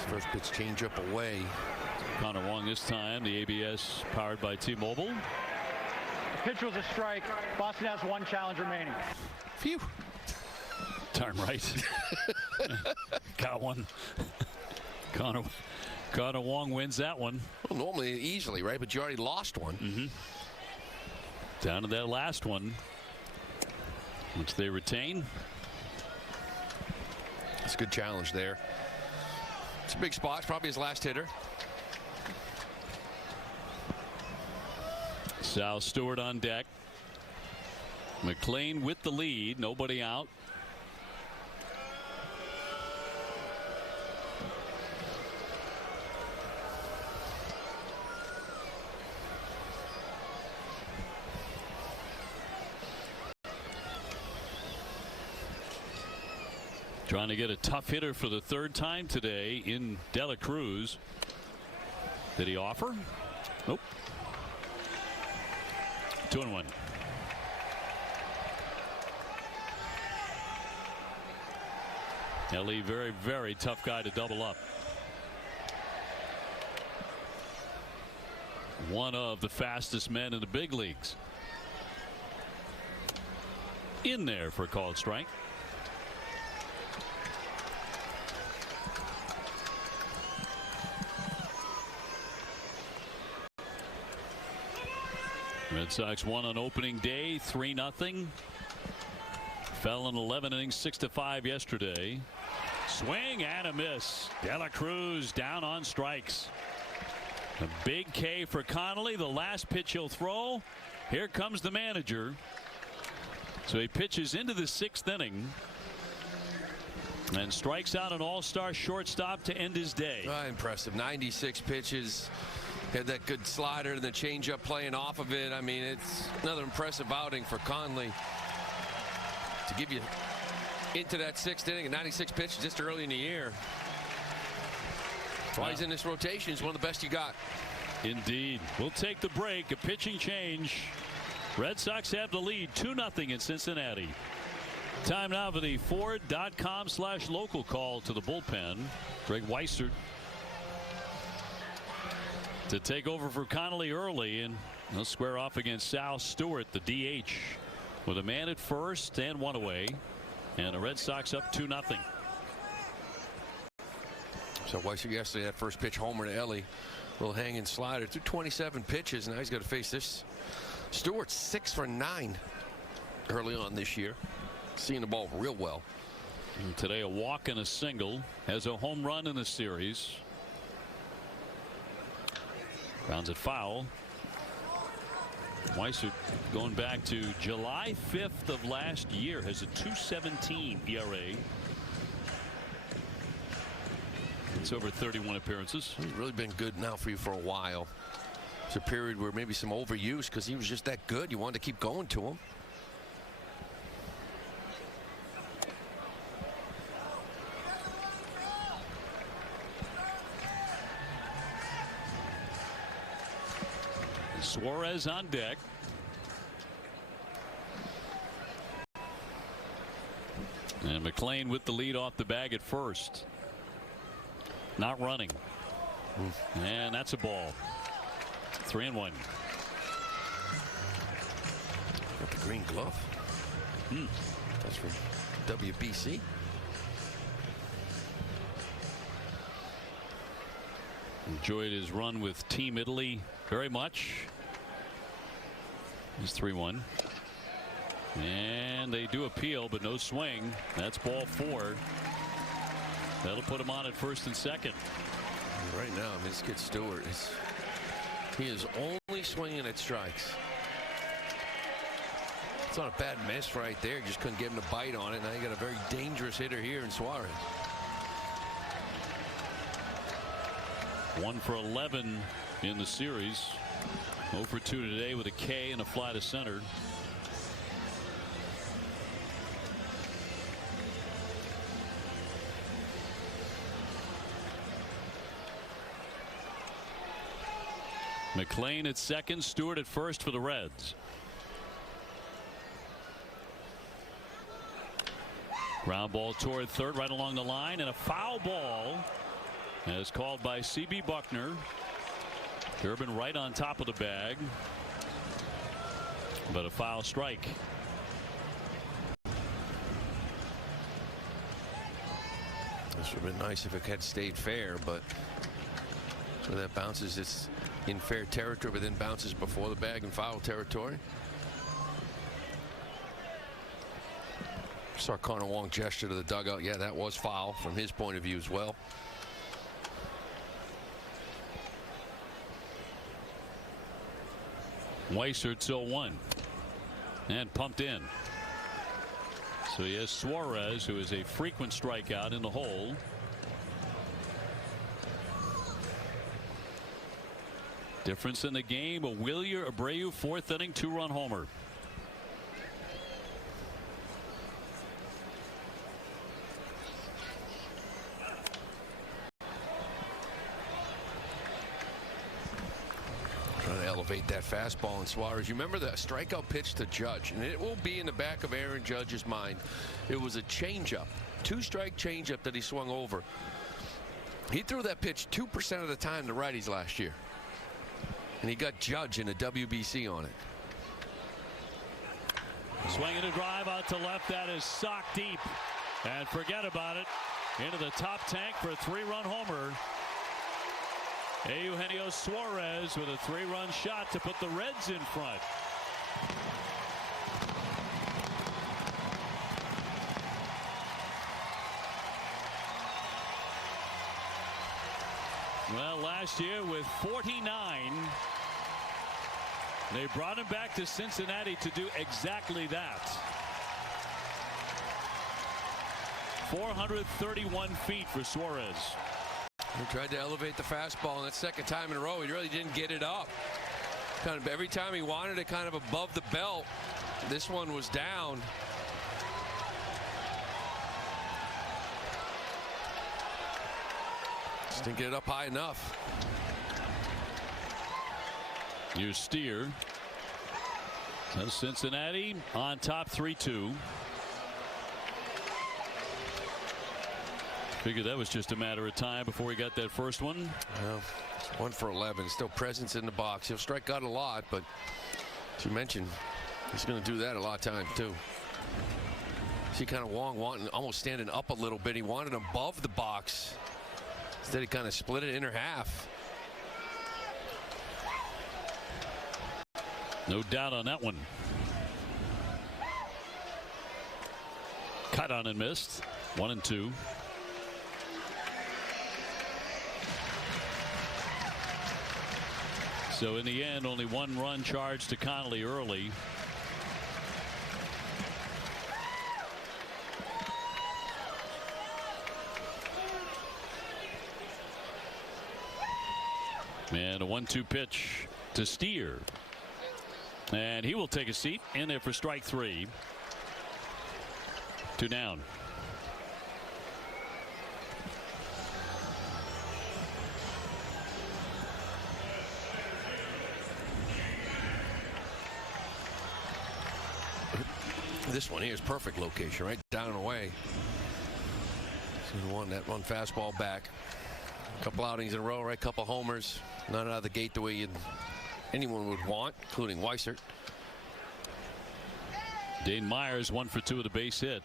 First pitch changeup away. Connor Wong this time. The ABS powered by T-Mobile. The pitch was a strike. Boston has 1 challenge remaining. Phew. Darn right. Got one. Connor Wong wins that one. Well, normally easily, right? But you already lost one. Down to that last one, which they retain. It's a good challenge there. It's a big spot. It's probably his last hitter. Sal Stewart on deck. McLean with the lead. Nobody out. Trying to get a tough hitter for the 3rd time today in De La Cruz. Did he offer? Nope. 2-1. Ellie, very, very tough guy to double up. One of the fastest men in the big leagues. In there for a called strike. Red Sox won on opening day 3-0. Fell in 11 innings 6-5 yesterday. Swing and a miss. De La Cruz down on strikes. A big K for Connolly. The last pitch he'll throw. Here comes the manager. So he pitches into the 6th inning and strikes out an all-star shortstop to end his day. Impressive. 96 pitches. Had that good slider and the changeup playing off of it. I mean, it's another impressive outing for Conley to give you into that 6th inning. 96 pitches just early in the year. Why he's in this rotation is one of the best you got. Indeed. We'll take the break. A pitching change. Red Sox have the lead 2-0 in Cincinnati. Time now for the Ford.com/local call to the bullpen. Greg Weissert to take over for Connolly early, and they'll square off against Sal Stewart, the DH, with a man at first and 1 away, and the Red Sox up 2-0. So Weissert yesterday, that first pitch homer to Ellie, little hanging slider through 27 pitches. Now he's got to face this Stewart. 6 for 9 early on this year, seeing the ball real well. And today a walk and a single, has a home run in the series. Grounds it foul. Weissert, going back to July 5th of last year, has a 2.17 ERA. It's over 31 appearances. He's really been good now for you for a while. It's a period where maybe some overuse because he was just that good. You wanted to keep going to him. Suarez on deck. And McLean with the lead off the bag at first. Not running. And that's a ball. 3-1. Got the green glove. That's from WBC. Enjoyed his run with Team Italy very much. He's 3-1. And they do appeal, but no swing. That's ball 4. That'll put him on at first and second. Right now, I mean, this kid Stewart he is only swinging at strikes. It's not a bad miss right there. Just couldn't get him to bite on it. Now you got a very dangerous hitter here in Suarez. 1 for 11 in the series. 0 for 2 today with a K and a fly to center. McLean at second, Stewart at first for the Reds. Ground ball toward third, right along the line, and a foul ball as called by C.B. Buckner. Durbin right on top of the bag, but a foul strike. This would have been nice if it had stayed fair, but so that bounces, it's in fair territory, but then bounces before the bag in foul territory. Saw Connor Wong gesture to the dugout. Yeah, that was foul from his point of view as well. Weisert's 0-1 and pumped in. So he has Suarez, who is a frequent strikeout, in the hole. Difference in the game, a Wilyer Abreu fourth inning 2-run homer. Trying to elevate that fastball in Suarez. You remember the strikeout pitch to Judge, and it will be in the back of Aaron Judge's mind. It was a changeup, 2-strike changeup that he swung over. He threw that pitch 2% of the time to righties last year, and he got Judge in a WBC on it. Swinging a drive out to left, that is socked deep, and forget about it. Into the top tank for a 3-run homer. Eugenio Suarez with a 3-run shot to put the Reds in front. Well, last year with 49, they brought him back to Cincinnati to do exactly that. 431 feet for Suarez. He tried to elevate the fastball, and that second time in a row, he really didn't get it up. Kind of every time he wanted it kind of above the belt, this one was down. Just didn't get it up high enough. Here's Steer. So Cincinnati on top 3-2. Figured that was just a matter of time before he got that first one. Well, 1 for 11. Still presence in the box. He'll strike out a lot, but as you mentioned, he's going to do that a lot of times too. See kind of Wong wanting, almost standing up a little bit. He wanted him above the box. Instead he kind of split it in half. No doubt on that one. Cut on and missed. 1-2. So in the end, only 1 run charged to Connolly early. And a 1-2 pitch to Steer. And he will take a seat in there for strike 3. 2 down. This one here is perfect location, right down and away. That one fastball back. A couple outings in a row, right? Couple homers. Not out of the gate the way anyone would want, including Weissert. Dane Myers 1 for 2 with a base hit.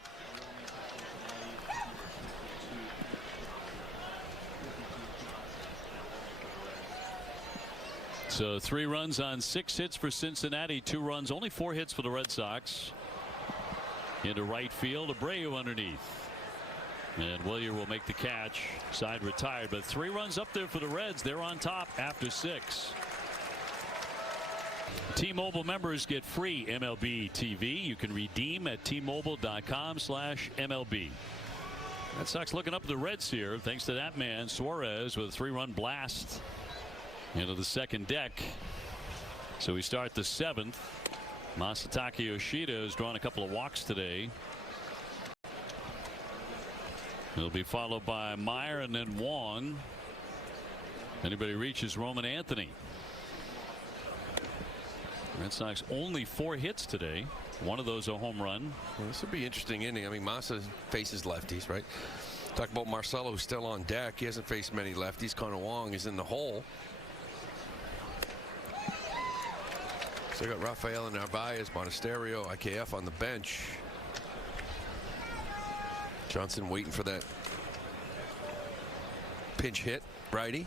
So 3 runs on 6 hits for Cincinnati, 2 runs, only 4 hits for the Red Sox. Into right field, Abreu underneath. And Wilyer will make the catch. Side retired, but 3 runs up there for the Reds. They're on top after 6. T-Mobile members get free MLB TV. You can redeem at T-Mobile.com/MLB. Red Sox looking up the Reds here thanks to that man Suarez with a 3-run blast into the second deck. So we start the 7th. Masataka Yoshida has drawn a couple of walks today. He'll be followed by Meyer and then Wong. Anybody reaches Roman Anthony. Red Sox only 4 hits today. One of those a home run. Well, this would be an interesting inning. I mean, Massa faces lefties, right? Talk about Marcelo, who's still on deck. He hasn't faced many lefties. Connor Wong is in the hole. So you got Rafael and Narvaez, Monasterio, IKF on the bench. Johnson waiting for that pinch hit righty,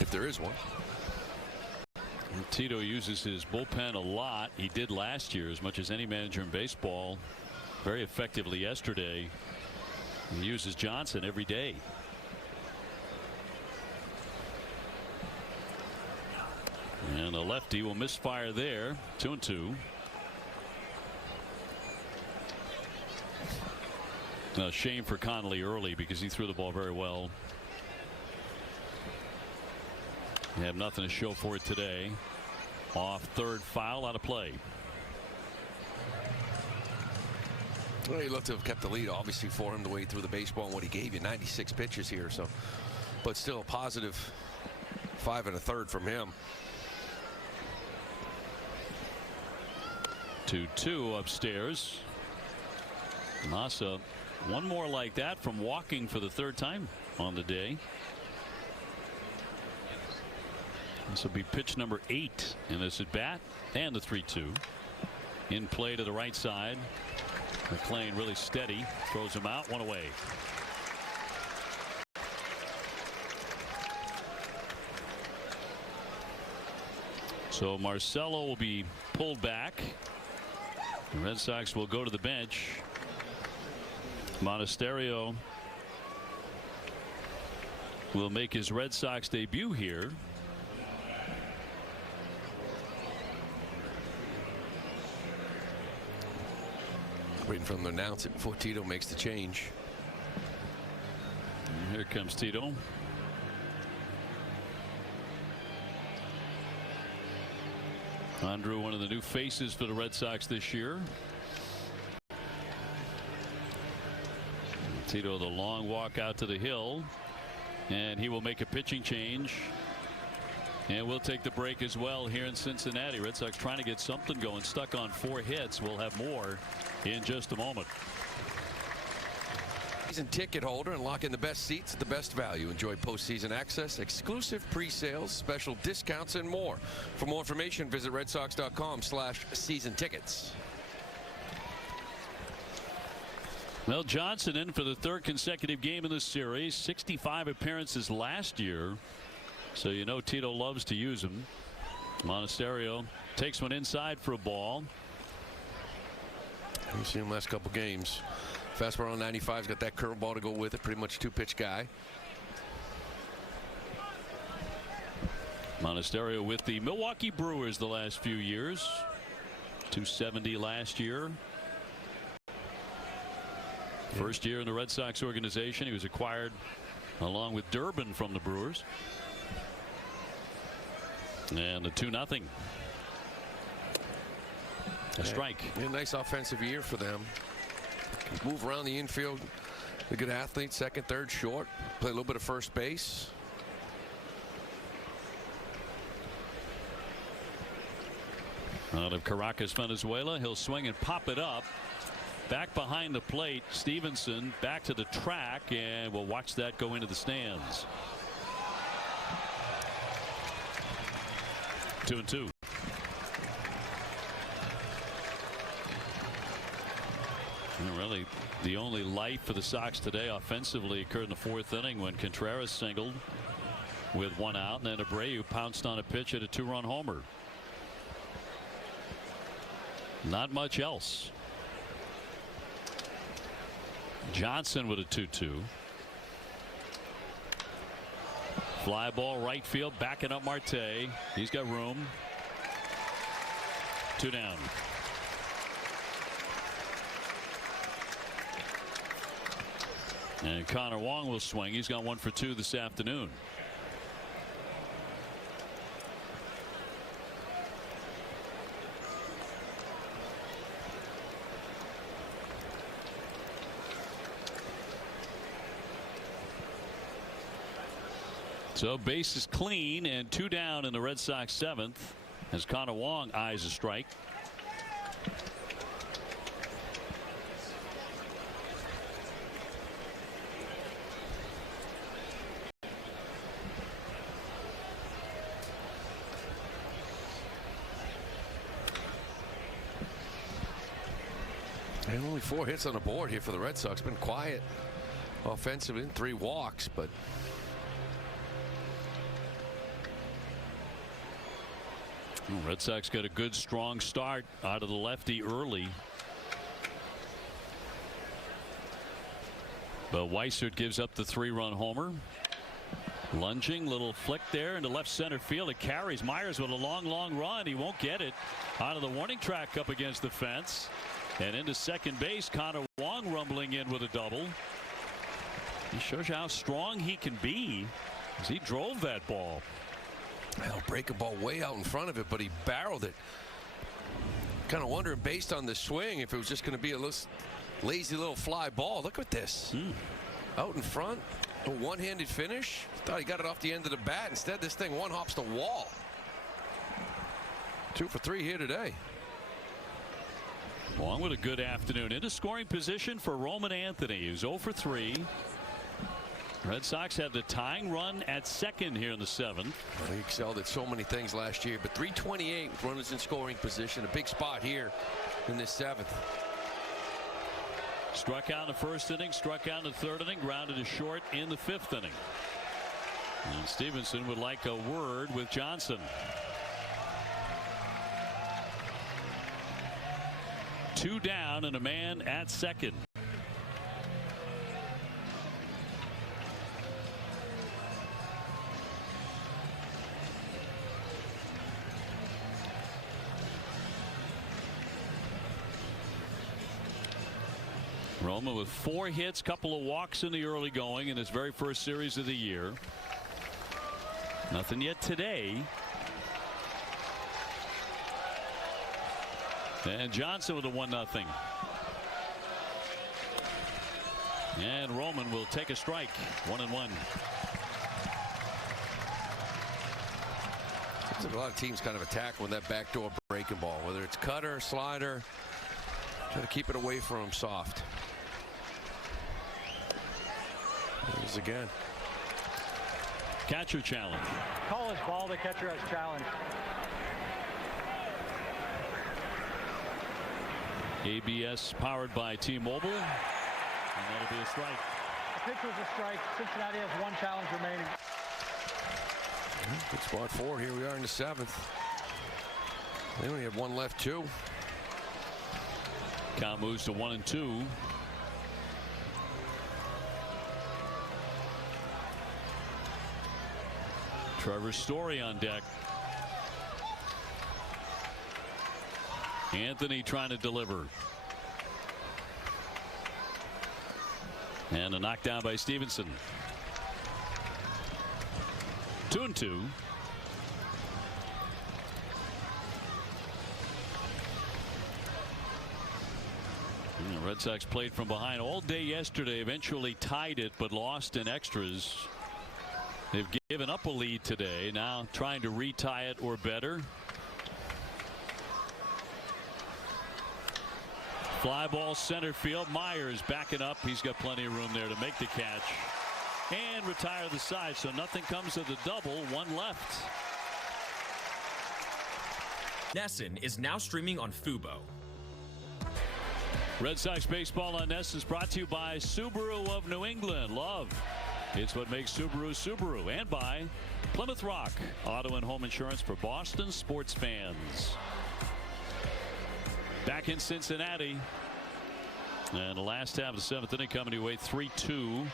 if there is one. And Tito uses his bullpen a lot. He did last year as much as any manager in baseball. Very effectively yesterday. He uses Johnson every day. And a lefty will misfire there. 2-2. A shame for Connolly early because he threw the ball very well. They have nothing to show for it today. Off third, foul, out of play. Well, he'd love to have kept the lead, obviously, for him the way through the baseball and what he gave you. 96 pitches here, so, but still a positive 5 1/3 from him. 2-2 upstairs. Massa, one more like that from walking for the 3rd time on the day. This will be pitch number 8 in this at bat, and the 3-2 in play to the right side. McLean really steady, throws him out, 1 away. So Marcelo will be pulled back. The Red Sox will go to the bench. Monasterio will make his Red Sox debut here. Waiting for him to announce it before Tito makes the change. And here comes Tito. Andrew, one of the new faces for the Red Sox this year. Tito, the long walk out to the hill, and he will make a pitching change. And we'll take the break as well here in Cincinnati. Red Sox trying to get something going, stuck on 4 hits. We'll have more in just a moment. Season ticket holder and lock in the best seats at the best value. Enjoy postseason access, exclusive pre-sales, special discounts, and more. For more information, visit redsox.com/season tickets. Well, Johnson in for the 3rd consecutive game in this series. 65 appearances last year. So you know Tito loves to use him. Monasterio takes one inside for a ball. You've seen him last couple games. Fastball on 95's got that curveball to go with it. Pretty much 2-pitch guy. Monasterio with the Milwaukee Brewers the last few years. 270 last year. First year in the Red Sox organization. He was acquired along with Durbin from the Brewers. And the 2-0. A strike. A nice offensive year for them. Move around the infield. A good athlete, second, third, short. Play a little bit of first base. Out of Caracas, Venezuela, he'll swing and pop it up. Back behind the plate, Stevenson back to the track, and we'll watch that go into the stands. 2-2. And really, the only light for the Sox today offensively occurred in the 4th inning when Contreras singled with 1 out, and then Abreu pounced on a pitch at a 2-run homer. Not much else. Johnson with a 2-2. Fly ball right field, backing up Marte. He's got room. 2 down. And Connor Wong will swing. He's got 1 for 2 this afternoon. So base is clean and 2 down in the Red Sox 7th as Connor Wong eyes a strike. And only 4 hits on the board here for the Red Sox. Been quiet offensively, 3 walks, but Red Sox got a good strong start out of the lefty early. But Weissert gives up the 3-run homer. Lunging, little flick there into left center field. It carries. Myers with a long run. He won't get it out of the warning track up against the fence. And into second base, Connor Wong rumbling in with a double. He shows you how strong he can be as he drove that ball. Well, break a ball way out in front of it, but he barreled it. Kind of wondering, based on the swing, if it was just going to be a lazy little fly ball. Look at this. Out in front, a one-handed finish. Thought he got it off the end of the bat. Instead, this thing one-hops the wall. 2 for 3 here today. Wong with a good afternoon. Into scoring position for Roman Anthony, who's 0 for 3. Red Sox have the tying run at second here in the 7th. Well, he excelled at so many things last year, but 328 with runners in scoring position. A big spot here in this 7th. Struck out in the 1st inning, struck out in the 3rd inning, grounded to short in the 5th inning. And Stevenson would like a word with Johnson. 2 down and a man at second. Roma with 4 hits, couple of walks in the early going in his very first series of the year. Nothing yet today. And Johnson with a 1-0. And Roman will take a strike. 1-1. Seems like a lot of teams kind of attack with that backdoor breaking ball, whether it's cutter, slider. Try to keep it away from him soft. There's again. Catcher challenge. Call his ball. The catcher has challenged. ABS powered by T-Mobile. And that'll be a strike. The pitch was a strike. Cincinnati has 1 challenge remaining. Good spot 4. Here we are in the 7th. They only have 1 left, too. Count moves to 1-2. Trevor Story on deck. Anthony trying to deliver. And a knockdown by Stevenson. 2-2. The Red Sox played from behind all day yesterday, eventually tied it but lost in extras. They've given up a lead today, now trying to retie it or better. Fly ball center field. Myers backing up. He's got plenty of room there to make the catch and retire the side, so nothing comes of the double. 1 left. NESN is now streaming on Fubo. Red Sox baseball on NESN is brought to you by Subaru of New England. Love, it's what makes Subaru Subaru. And by Plymouth Rock Auto and Home Insurance for Boston sports fans. Back in Cincinnati, and the last half of the 7th inning coming to away 3-2.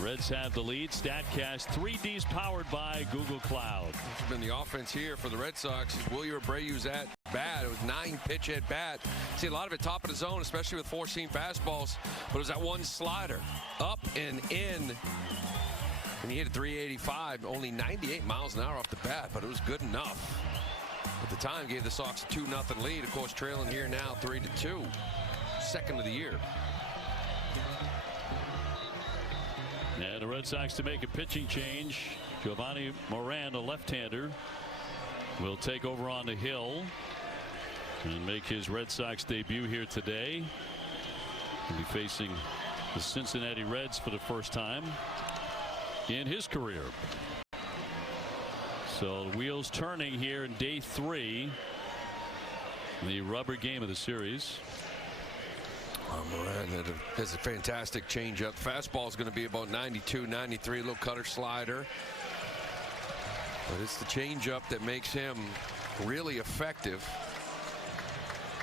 Reds have the lead. StatCast 3Ds powered by Google Cloud. It's been the offense here for the Red Sox. Wilyer Abreu's at bat. It was 9-pitch at bat. See a lot of it top of the zone, especially with 4-seam fastballs. But it was that one slider up and in. And he hit a 385, only 98 miles an hour off the bat, but it was good enough. At the time, gave the Sox a 2-0 lead. Of course, trailing here now 3-2. Second of the year. And the Red Sox to make a pitching change. Giovanni Moran, a left-hander, will take over on the hill and make his Red Sox debut here today. He'll be facing the Cincinnati Reds for the first time in his career. So the wheels turning here in day 3, the rubber game of the series. Moran has a fantastic changeup. Fastball is going to be about 92, 93, little cutter slider. But it's the changeup that makes him really effective.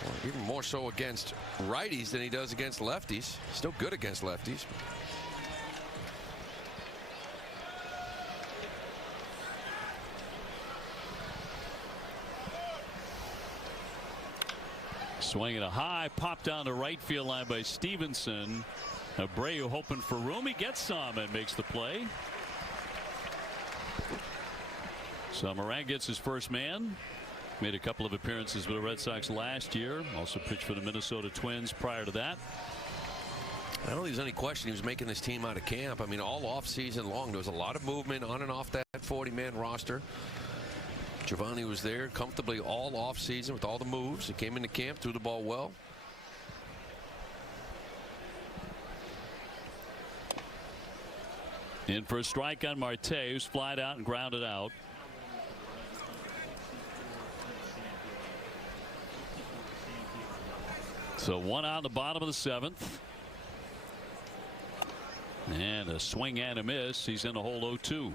Well, even more so against righties than he does against lefties. Still good against lefties. Swinging a high pop down the right field line by Stevenson. Abreu hoping for room. He gets some and makes the play. So Moran gets his first man. Made a couple of appearances with the Red Sox last year. Also pitched for the Minnesota Twins prior to that. I don't think there's any question he was making this team out of camp. I mean, all off season long, there was a lot of movement on and off that 40-man roster. Giovanni was there comfortably all off season with all the moves. He came into camp, threw the ball well. In for a strike on Marte, who's flied out and grounded out. So 1 out in the bottom of the 7th. And a swing and a miss. He's in the hole 0-2.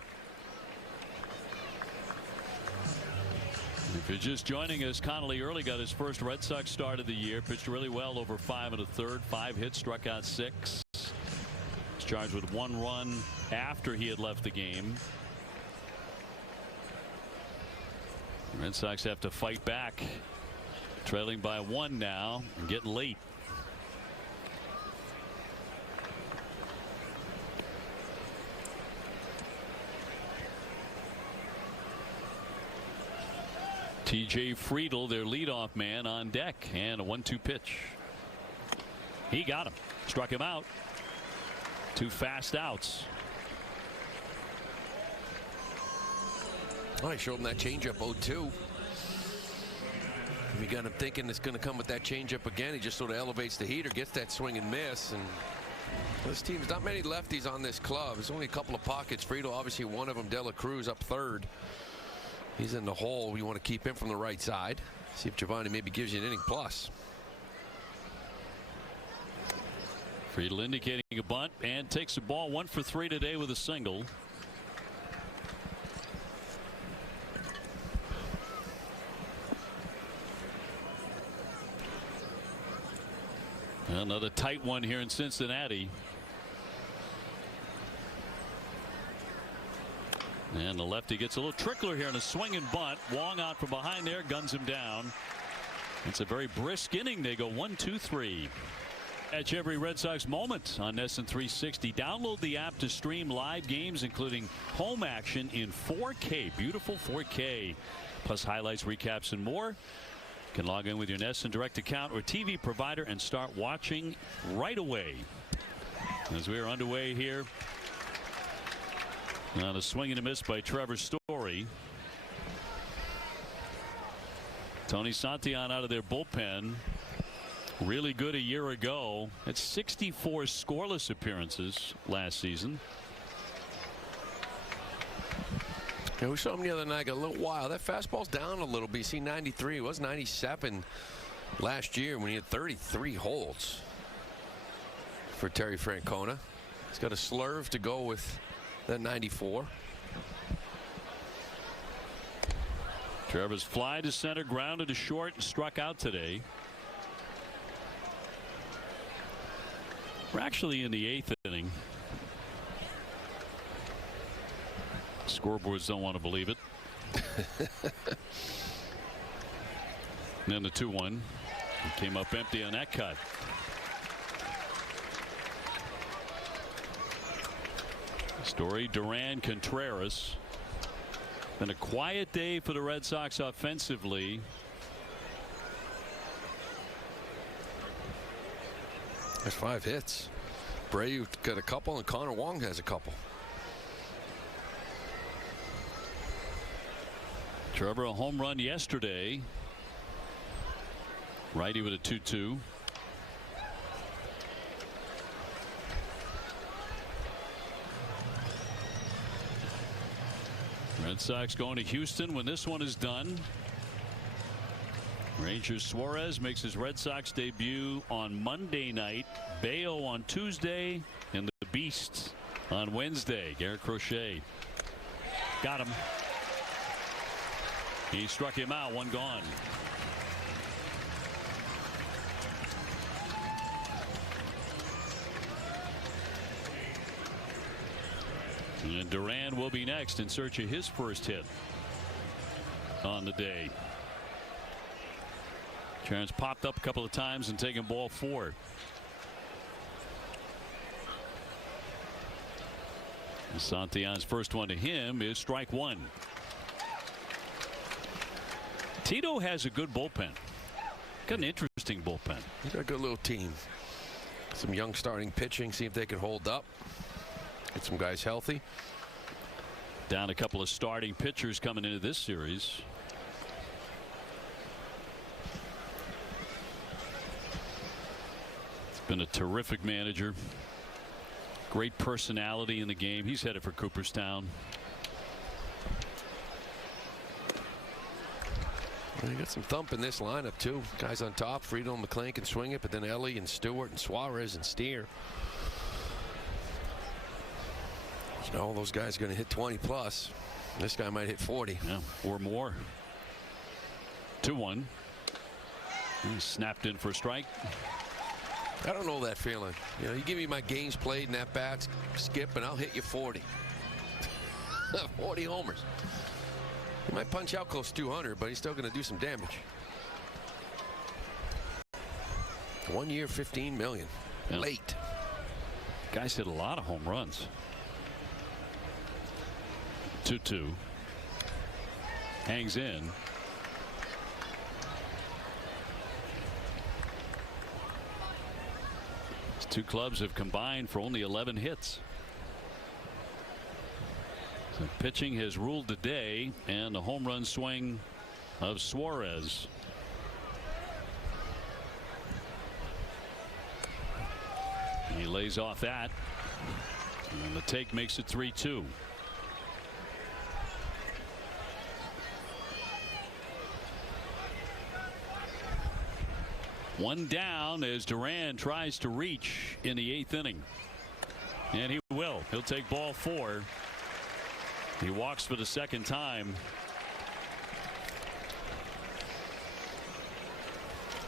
If you're just joining us, Connolly early got his first Red Sox start of the year. Pitched really well over 5 1/3. 5 hits, struck out 6. Was charged with 1 run after he had left the game. The Red Sox have to fight back. Trailing by 1 now and getting late. T.J. Friedl, their leadoff man, on deck, and a 1-2 pitch. He got him. Struck him out. 2 fast outs. Oh, he showed him that changeup 0-2. You got him thinking it's going to come with that changeup again. He just sort of elevates the heater, gets that swing and miss. And this team's not many lefties on this club. There's only a couple of pockets. Friedl, obviously one of them. De La Cruz up third. He's in the hole. You want to keep him from the right side. See if Giovanni maybe gives you an inning plus. Friedl indicating a bunt and takes the ball 1 for 3 today with a single. Another tight one here in Cincinnati. And the lefty gets a little trickler here in a swing and bunt. Wong out from behind there, guns him down. It's a very brisk inning. They go 1, 2, 3. Catch every Red Sox moment on NESN 360. Download the app to stream live games, including home action in 4K. Beautiful 4K. Plus highlights, recaps, and more. You can log in with your NESN Direct account or TV provider and start watching right away. As we are underway here. Now the swing and a miss by Trevor Story. Tony Santillan out of their bullpen. Really good a year ago. At 64 scoreless appearances last season. Yeah, we saw him the other night. Got a little wild. That fastball's down a little. BC 93. It was 97 last year when he had 33 holds for Terry Francona. He's got a slurve to go with that 94. Trevor's fly to center, grounded to short, and struck out today. We're actually in the 8th inning. Scoreboards don't want to believe it. And then the 2-1. He came up empty on that cut. Story, Duran, Contreras. Been a quiet day for the Red Sox offensively. There's 5 hits. Abreu got a couple and Connor Wong has a couple. Trevor, a home run yesterday. Righty with a 2-2. Red Sox going to Houston when this one is done. Rangers Suarez makes his Red Sox debut on Monday night. Bayo on Tuesday and the Beasts on Wednesday. Garrett Crochet got him. He struck him out. 1 gone. And Duran will be next in search of his first hit on the day. Terrence popped up a couple of times and taken ball 4. Santillan's first one to him is strike 1. Tito has a good bullpen. Got an interesting bullpen. He's got a good little team. Some young starting pitching. See if they can hold up. Get some guys healthy. Down a couple of starting pitchers coming into this series. It's been a terrific manager. Great personality in the game. He's headed for Cooperstown. Well, you got some thump in this lineup too. Guys on top. Friedel and McClain can swing it, but then Ellie and Stewart and Suarez and Steer. You know, those guys are going to hit 20 plus. This guy might hit 40. Yeah, or more. 2-1. He snapped in for a strike. I don't know that feeling. You know, you give me my games played and at bats, Skip, and I'll hit you 40. 40 homers. He might punch out close to 200, but he's still going to do some damage. 1 year, $15 million. Yeah. Late. Guys hit a lot of home runs. 2-2. Hangs in. These two clubs have combined for only 11 hits. So pitching has ruled the day, and the home run swing of Suarez. He lays off that, and the take makes it 3-2. One down as Duran tries to reach in the 8th inning. And he will. He'll take ball 4. He walks for the second time.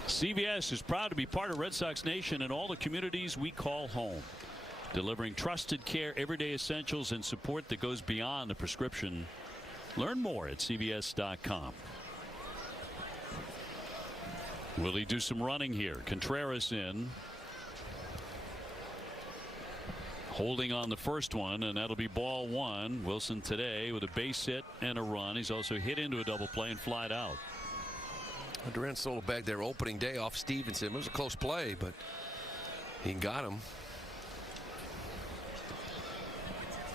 CVS is proud to be part of Red Sox Nation and all the communities we call home. Delivering trusted care, everyday essentials, and support that goes beyond the prescription. Learn more at CVS.com. Will he do some running here? Contreras in. Holding on the first one, and that'll be ball 1. Wilson today with a base hit and a run. He's also hit into a double play and flied out. Duran stole a bag there opening day off Stevenson. It was a close play, but he got him.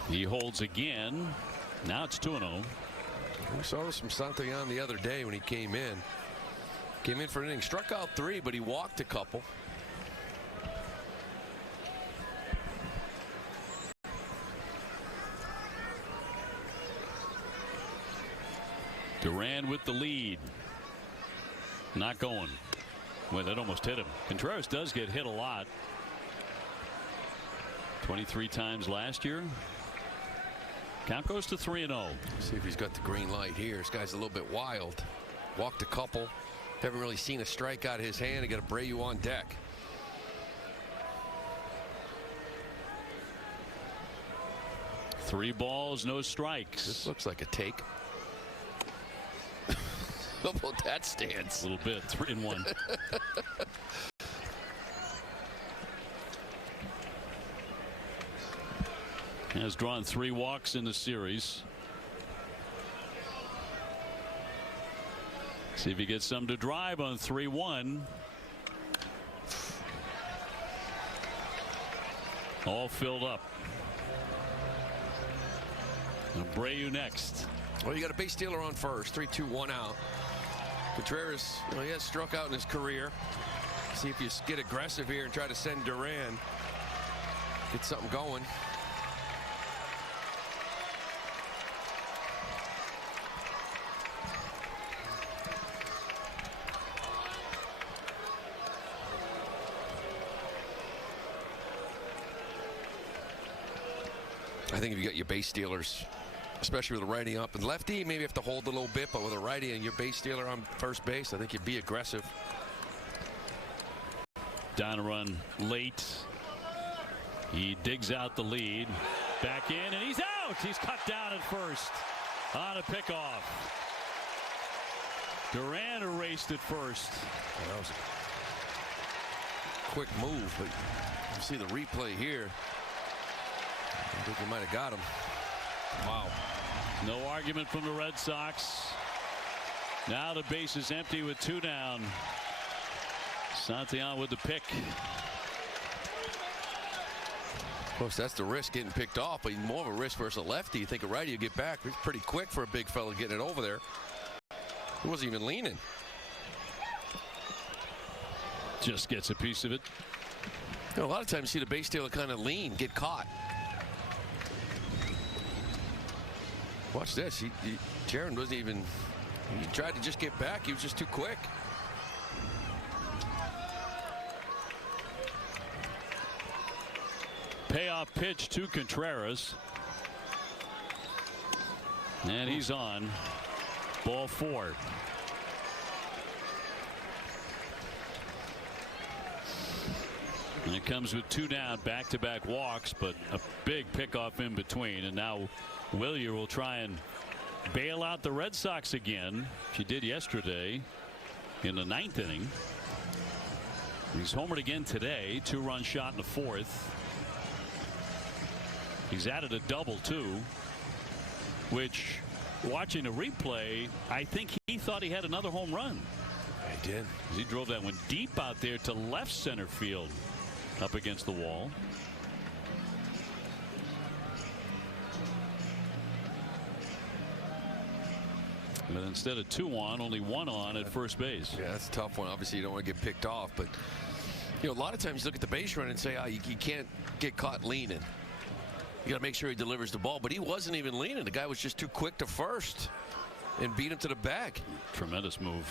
He holds again. Now it's 2-0. We saw this from Santillan the other day when he came in. Came in for an inning, struck out 3, but he walked a couple. Duran with the lead. Not going. Well, that almost hit him. Contreras does get hit a lot. 23 times last year. Count goes to 3-0. See if he's got the green light here. This guy's a little bit wild. Walked a couple. Haven't really seen a strike out of his hand. He got Abreu on deck. 3 balls, no strikes. This looks like a take. How about that stance? A little bit. 3-1. Has drawn 3 walks in the series. See if he gets some to drive on 3-1. All filled up. Abreu next. Well, you got a base stealer on first. 3-2, 1 out. Contreras, he has struck out in his career. See if you get aggressive here and try to send Duran. Get something going. I think if you got your base stealers, especially with a righty up and lefty, maybe you have to hold a little bit, but with a righty and your base stealer on first base, I think you'd be aggressive. Down a run late. He digs out the lead. Back in, and he's out. He's cut down at first on a pickoff. Duran erased at first. Well, that was a quick move, but you see the replay here. I think he might have got him. Wow. No argument from the Red Sox. Now the base is empty with 2 down. Santillan with the pick. Of course, that's the risk getting picked off, but more of a risk versus a lefty. You think a righty will get back. It's pretty quick for a big fella getting it over there. He wasn't even leaning. Just gets a piece of it. You know, a lot of times you see the base stealer kind of lean, get caught. Watch this. Jaron wasn't even. He tried to just get back. He was just too quick. Payoff pitch to Contreras. And he's on. Ball 4. And it comes with 2 down, back-to-back walks, but a big pickoff in between. And now Willier will try and bail out the Red Sox again. She did yesterday in the 9th inning. He's homered again today. 2-run shot in the 4th. He's added a double too, which, watching the replay, I think he thought he had another home run. He did. He drove that one deep out there to left center field, up against the wall. But instead of 2 on, only 1 on at first base. Yeah, that's a tough one. Obviously, you don't want to get picked off, but you know, a lot of times you look at the base run and say, oh, you can't get caught leaning. You got to make sure he delivers the ball, but he wasn't even leaning. The guy was just too quick to first and beat him to the bag. Tremendous move.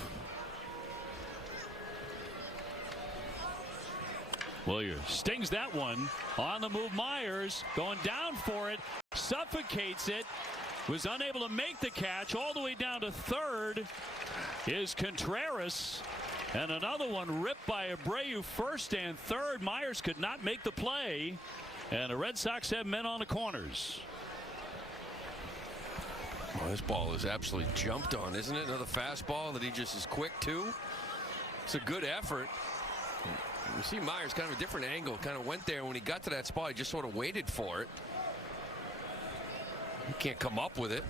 Willier stings that one. On the move, Myers going down for it, suffocates it, was unable to make the catch. All the way down to third is Contreras, and another one ripped by Abreu first and third. Myers could not make the play, and the Red Sox have men on the corners. Well, this ball is absolutely jumped on, isn't it? Another fastball that he just is quick to. It's a good effort. You see Myers kind of a different angle, kind of went there. When he got to that spot, he just sort of waited for it. He can't come up with it.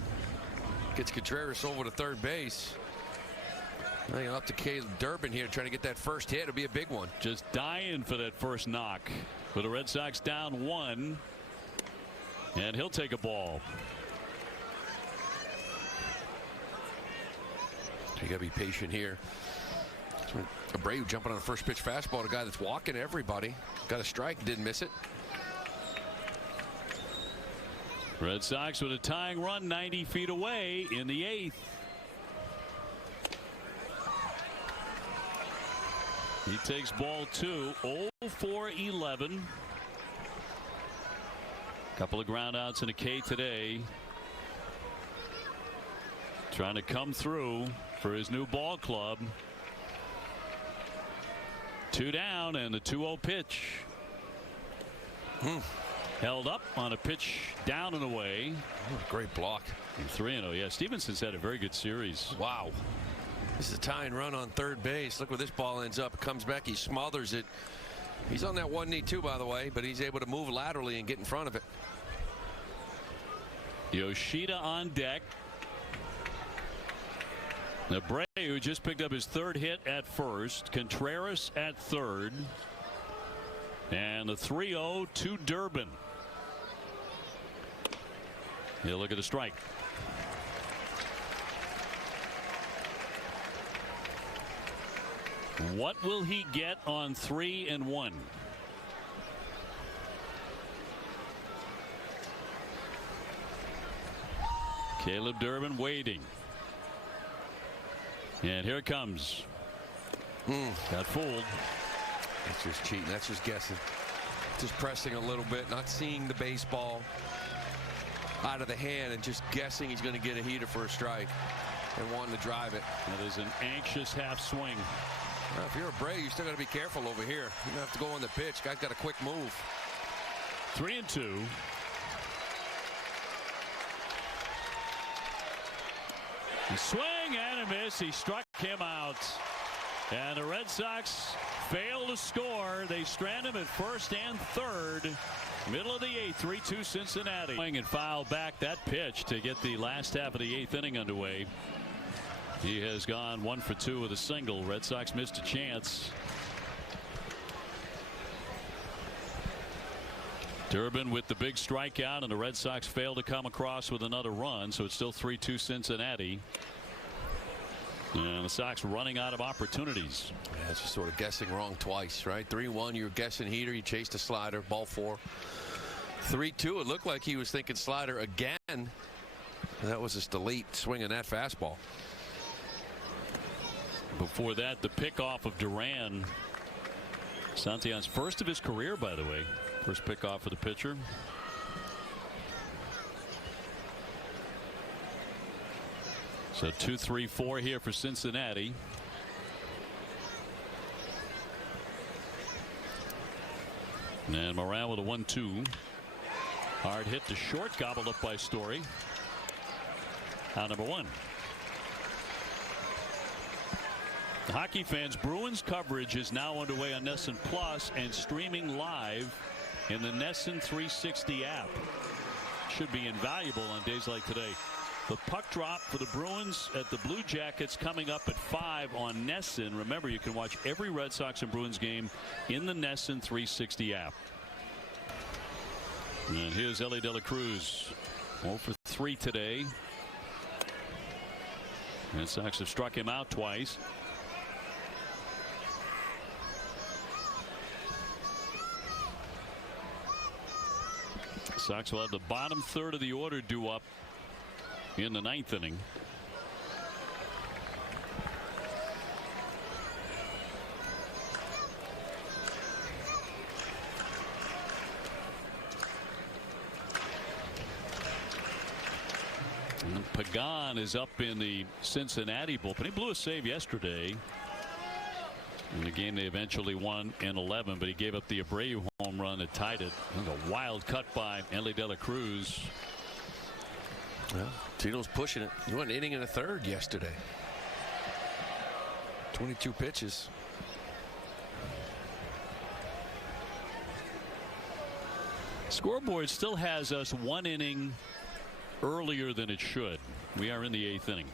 Gets Contreras over to third base. Now up to Caleb Durbin here trying to get that first hit. It'll be a big one. Just dying for that first knock. With the Red Sox down 1. And he'll take a ball. You got to be patient here. Abreu jumping on a first pitch fastball, a guy that's walking everybody. Got a strike, didn't miss it. Red Sox with a tying run 90 feet away in the 8th. He takes ball 2, 0 for 11. Couple of ground outs and a K today. Trying to come through for his new ball club. 2 down and the 2-0 pitch. held up on a pitch down and away. Oh, great block. 3-0. Yeah, Stevenson's had a very good series. Wow. This is a tying run on third base. Look where this ball ends up. It comes back. He smothers it. He's on that one knee too, by the way, but he's able to move laterally and get in front of it. Yoshida on deck. Abreu just picked up his third hit at first. Contreras at third. And the 3-0 to Durbin. He'll look at a strike. What will he get on 3-1? Caleb Durbin waiting. And here it comes. Got fooled. That's just cheating. That's just guessing. Just pressing a little bit, not seeing the baseball out of the hand and just guessing he's going to get a heater for a strike and wanting to drive it. That is an anxious half swing. Well, if you're Abreu, you still got to be careful over here. You don't have to go on the pitch. Guy's got a quick move. 3-2. A swing and a miss. He struck him out. And the Red Sox fail to score. They strand him at first and third. Middle of the eighth. 3-2 Cincinnati. And foul back that pitch to get the last half of the eighth inning underway. He has gone 1 for 2 with a single. Red Sox missed a chance. Durbin with the big strikeout, and the Red Sox fail to come across with another run, so it's still 3-2 Cincinnati. And the Sox running out of opportunities. Yeah, it's just sort of guessing wrong twice, right? 3-1, you're guessing heater, you chased a slider, ball 4. 3-2, it looked like he was thinking slider again. And that was just a late swing on that fastball. Before that, the pickoff of Duran. Santillan's first of his career, by the way. First pickoff for the pitcher. So 2-3-4 here for Cincinnati. And Moran with a 1-2. Hard hit to short, gobbled up by Story. Out number 1. Hockey fans, Bruins coverage is now underway on NESN Plus and streaming live in the NESN 360 app. Should be invaluable on days like today. The puck drop for the Bruins at the Blue Jackets coming up at 5 on NESN. Remember, you can watch every Red Sox and Bruins game in the NESN 360 app. And here's Ellie De La Cruz. 0 for 3 today. Red Sox have struck him out twice. Sox will have the bottom third of the order due up in the 9th inning. And Pagan is up in the Cincinnati bullpen. He blew a save yesterday in the game they eventually won in 11, but he gave up the Abreu home run that tied it. And a wild cut by Ellie De La Cruz. Well, Tito's pushing it. He went an inning and a third yesterday. 22 pitches. Scoreboard still has us 1 inning earlier than it should. We are in the 8th inning.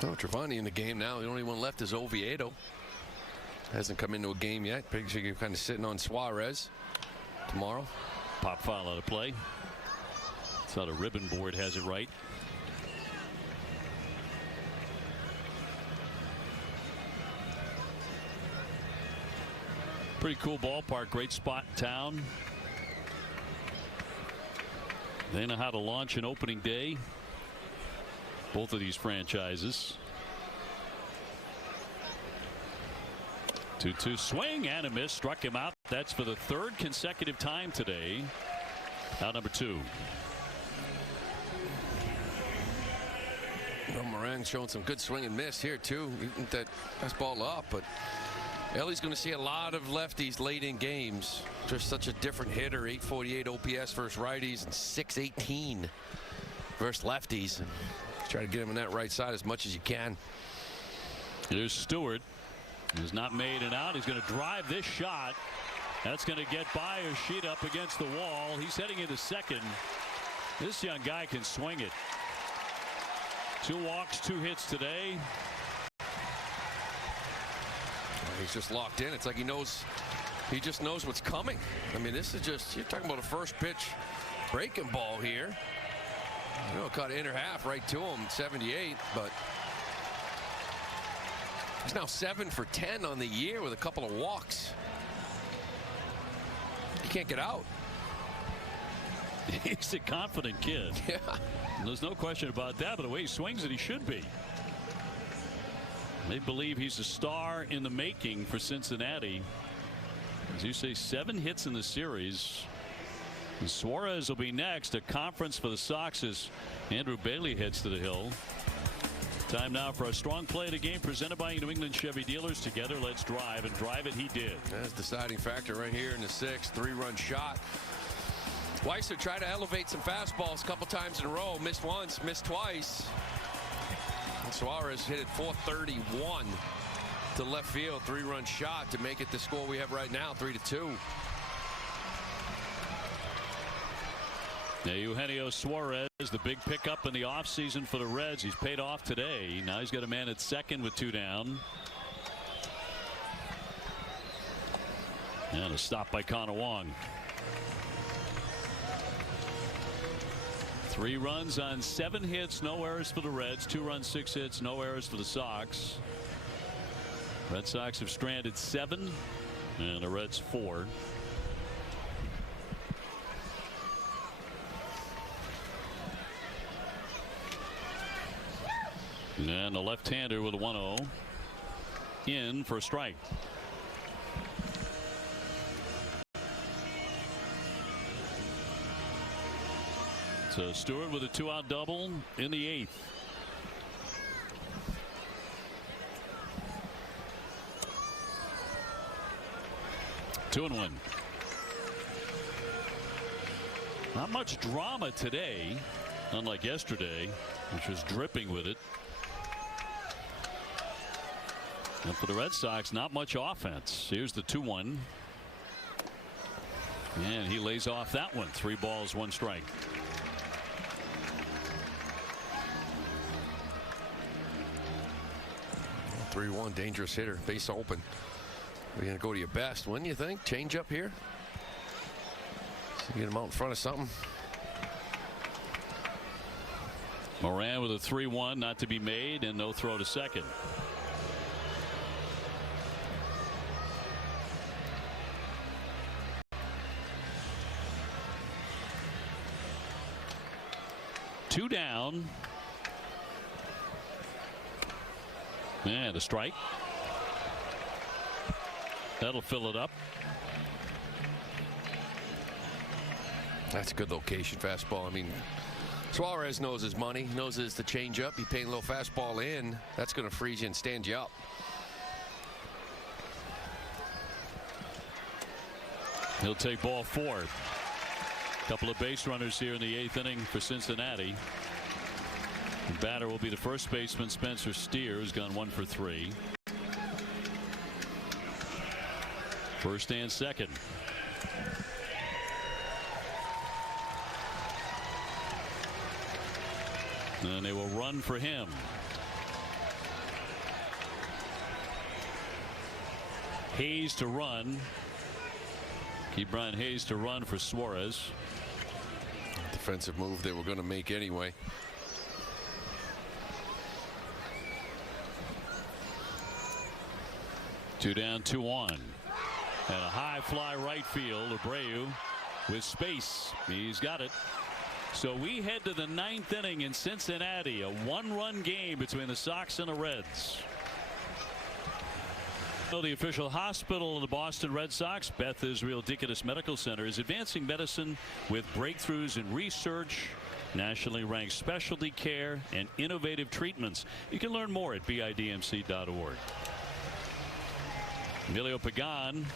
Oh, Trevani in the game now. The only one left is Oviedo. Hasn't come into a game yet. Picture you're kind of sitting on Suarez tomorrow. Pop foul out of play. Thought a ribbon board has it right. Pretty cool ballpark. Great spot in town. They know how to launch an opening day. Both of these franchises. 2-2 swing and a miss. Struck him out. That's for the 3rd consecutive time today. Out number 2. Well, Moran's showing some good swing and miss here too. Eating that fastball up, but Ellie's going to see a lot of lefties late in games. Just such a different hitter. 848 OPS versus righties and 618 versus lefties. And try to get him on that right side as much as you can. Here's Stewart. He's not made an out. He's going to drive this shot. That's going to get by Yoshida up against the wall. He's heading into second. This young guy can swing it. 2 walks, 2 hits today. He's just locked in. It's like he just knows what's coming. I mean, this is just, you're talking about a first pitch breaking ball here. You know, caught inner half right to him, 78, but he's now 7 for 10 on the year with a couple of walks. He can't get out. He's a confident kid. Yeah. There's no question about that, but the way he swings it, he should be. They believe he's a star in the making for Cincinnati. As you say, 7 hits in the series. And Suarez will be next. A conference for the Sox as Andrew Bailey heads to the hill. Time now for a strong play of the game presented by New England Chevy dealers. Together, let's drive, and drive it he did. That's the deciding factor right here in the 6th. 3-run shot. Weiser tried to elevate some fastballs a couple times in a row. Missed once, missed twice. And Suarez hit it 431 to left field. 3-run shot to make it the score we have right now, 3-2. Now Eugenio Suarez, the big pickup in the offseason for the Reds. He's paid off today. Now he's got a man at second with 2 down. And a stop by Connor Wong. 3 runs on 7 hits, no errors for the Reds. 2 runs, 6 hits, no errors for the Sox. Red Sox have stranded 7 and the Reds 4. And the left-hander with a 1-0 in for a strike. So Stewart with a 2-out double in the 8th. Two and 1. Not much drama today, unlike yesterday, which was dripping with it. And for the Red Sox, not much offense. Here's the 2-1. And he lays off that one. 3 balls, 1 strike. Well, 3-1, dangerous hitter, base open. You're going to go to your best, wouldn't you think? Change up here. Get him out in front of something. Moran with a 3-1, not to be made, and no throw to second. Two down. And a strike. That'll fill it up. That's a good location fastball. I mean, Suarez knows his money, knows it's the changeup. He paid a little fastball in. That's going to freeze you and stand you up. He'll take ball 4. Couple of base runners here in the 8th inning for Cincinnati. The batter will be the first baseman, Spencer Steer, who's gone 1 for 3. First and second. And they will run for him. Hayes to run. Keep Brian Hayes to run for Suarez. Defensive move they were going to make anyway. Two down, 2 on. And a high fly right field. Abreu with space. He's got it. So we head to the 9th inning in Cincinnati. A 1-run game between the Sox and the Reds. So the official hospital of the Boston Red Sox, Beth Israel Deaconess Medical Center, is advancing medicine with breakthroughs in research nationally ranked specialty care and innovative treatments. You can learn more at bidmc.org. Emilio Pagan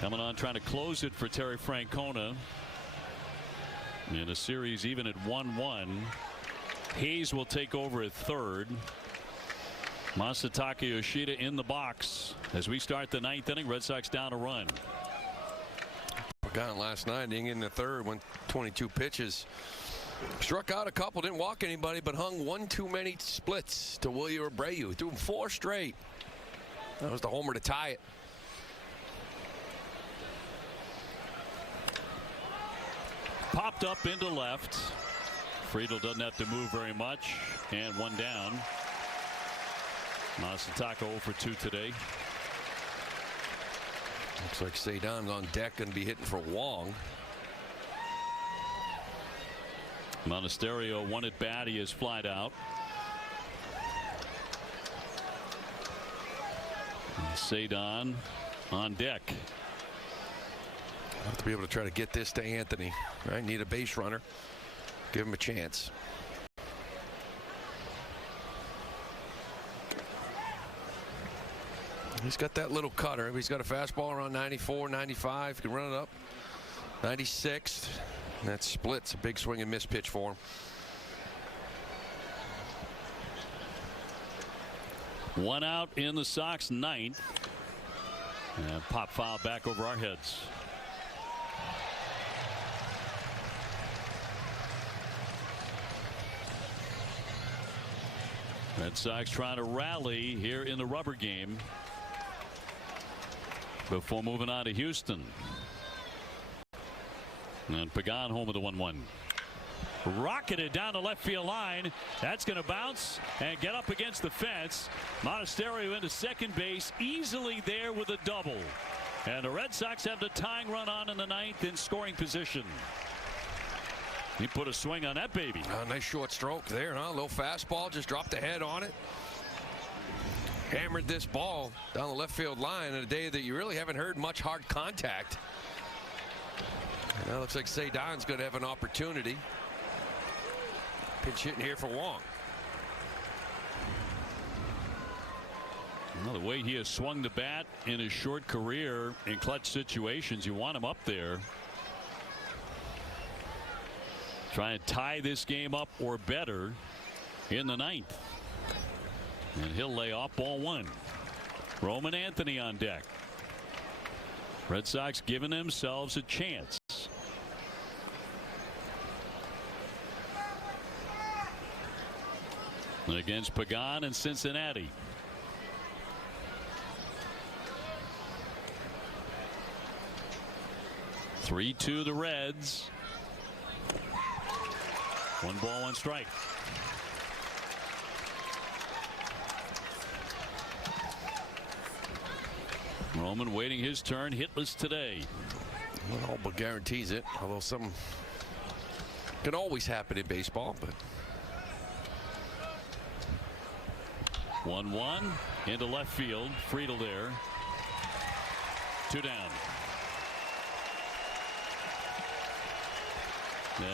coming on, trying to close it for Terry Francona in a series even at 1-1. Hayes will take over at third. Masataka Yoshida in the box as we start the ninth inning. Red Sox down a run. Pagan last night, inning in the third, went 22 pitches. Struck out a couple, didn't walk anybody, but hung one too many splits to Wilyer Abreu. He threw him 4 straight. That was the homer to tie it. Popped up into left. Friedel doesn't have to move very much, and one down. Masataka 0 for 2 today. Looks like Cedon's on deck and be hitting for Wong. Monasterio one at bat. He is flied out. Cedon on deck. Have to be able to try to get this to Anthony. Right, need a base runner. Give him a chance. He's got that little cutter. He's got a fastball around 94, 95. He can run it up. 96. That split's a big swing and miss pitch for him. One out in the Sox ninth. And pop foul back over our heads. Red Sox trying to rally here in the rubber game before moving on to Houston. And Pagan home with the 1-1. Rocketed down the left field line. That's going to bounce and get up against the fence. Monasterio into second base, easily there with a double. And the Red Sox have the tying run on in the ninth in scoring position. He put a swing on that baby. Nice short stroke there, huh? A little fastball, just dropped the head on it. Hammered this ball down the left field line on a day that you really haven't heard much hard contact. Now looks like Cedon's going to have an opportunity. Pinch hitting here for Wong. Well, the way he has swung the bat in his short career in clutch situations, you want him up there. Trying to tie this game up or better in the ninth. And he'll lay off ball 1. Roman Anthony on deck. Red Sox giving themselves a chance. And against Pagan and Cincinnati. (3-2) the Reds. 1 ball, 1 strike. Roman waiting his turn, hitless today. Not all but guarantees it, although something can always happen in baseball. But 1-1 into left field. Friedel there. 2 down.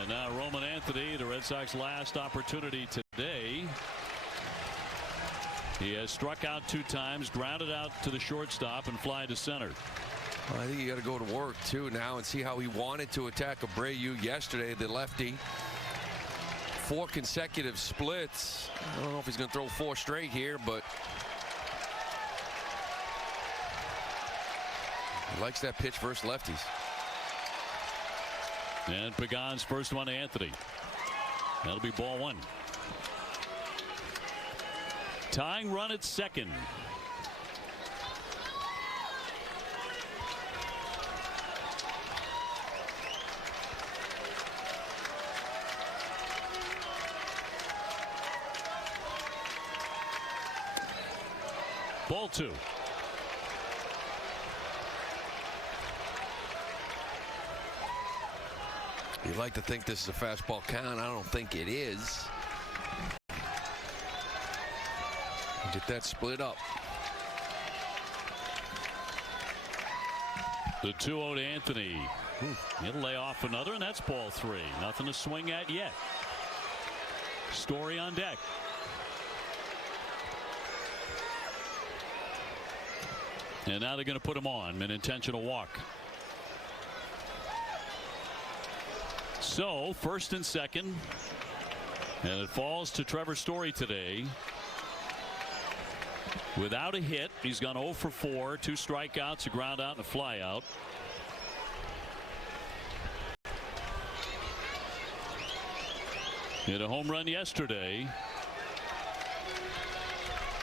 And now Roman Anthony, the Red Sox last opportunity today. He has struck out 2 times, grounded out to the shortstop, and fly to center. Well, I think you got to go to work too now and see how he wanted to attack Abreu yesterday, the lefty. 4 consecutive splits. I don't know if he's going to throw 4 straight here, but he likes that pitch versus lefties. And Pagan's first one to Anthony. That'll be ball 1. Tying run at second. Ball 2. You'd like to think this is a fastball count. I don't think it is. Get that split up. The 2-0 to Anthony. He'll lay off another, and that's ball 3. Nothing to swing at yet. Story on deck. And now they're going to put him on an intentional walk. So first and second, and it falls to Trevor Story today. Without a hit, he's gone 0 for 4, 2 strikeouts, a ground out, and a fly out. Hit a home run yesterday.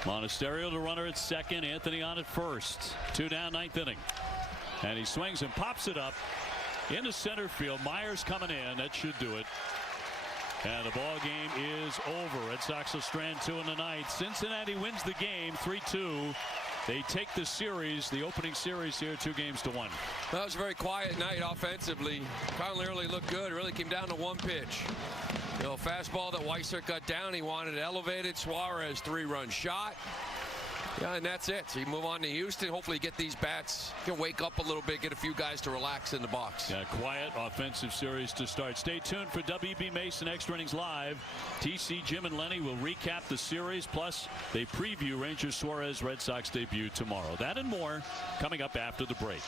Monasterio, the runner at second, Anthony on at first. 2 down, 9th inning. And he swings and pops it up into center field. Myers coming in. That should do it. And the ball game is over. Red Sox will strand 2 in the ninth. Cincinnati wins the game 3-2. They take the series, the opening series here, 2-1. That was a very quiet night offensively. Conley early looked good. It really came down to one pitch. You know, fastball that Weissert got down. He wanted it elevated. Suarez 3-run shot. Yeah, and that's it. So you move on to Houston. Hopefully get these bats. You can wake up a little bit, get a few guys to relax in the box. Yeah, quiet offensive series to start. Stay tuned for WB Mason Extra Innings Live. TC, Jim, and Lenny will recap the series. Plus, they preview Rangers Suarez Red Sox debut tomorrow. That and more coming up after the break.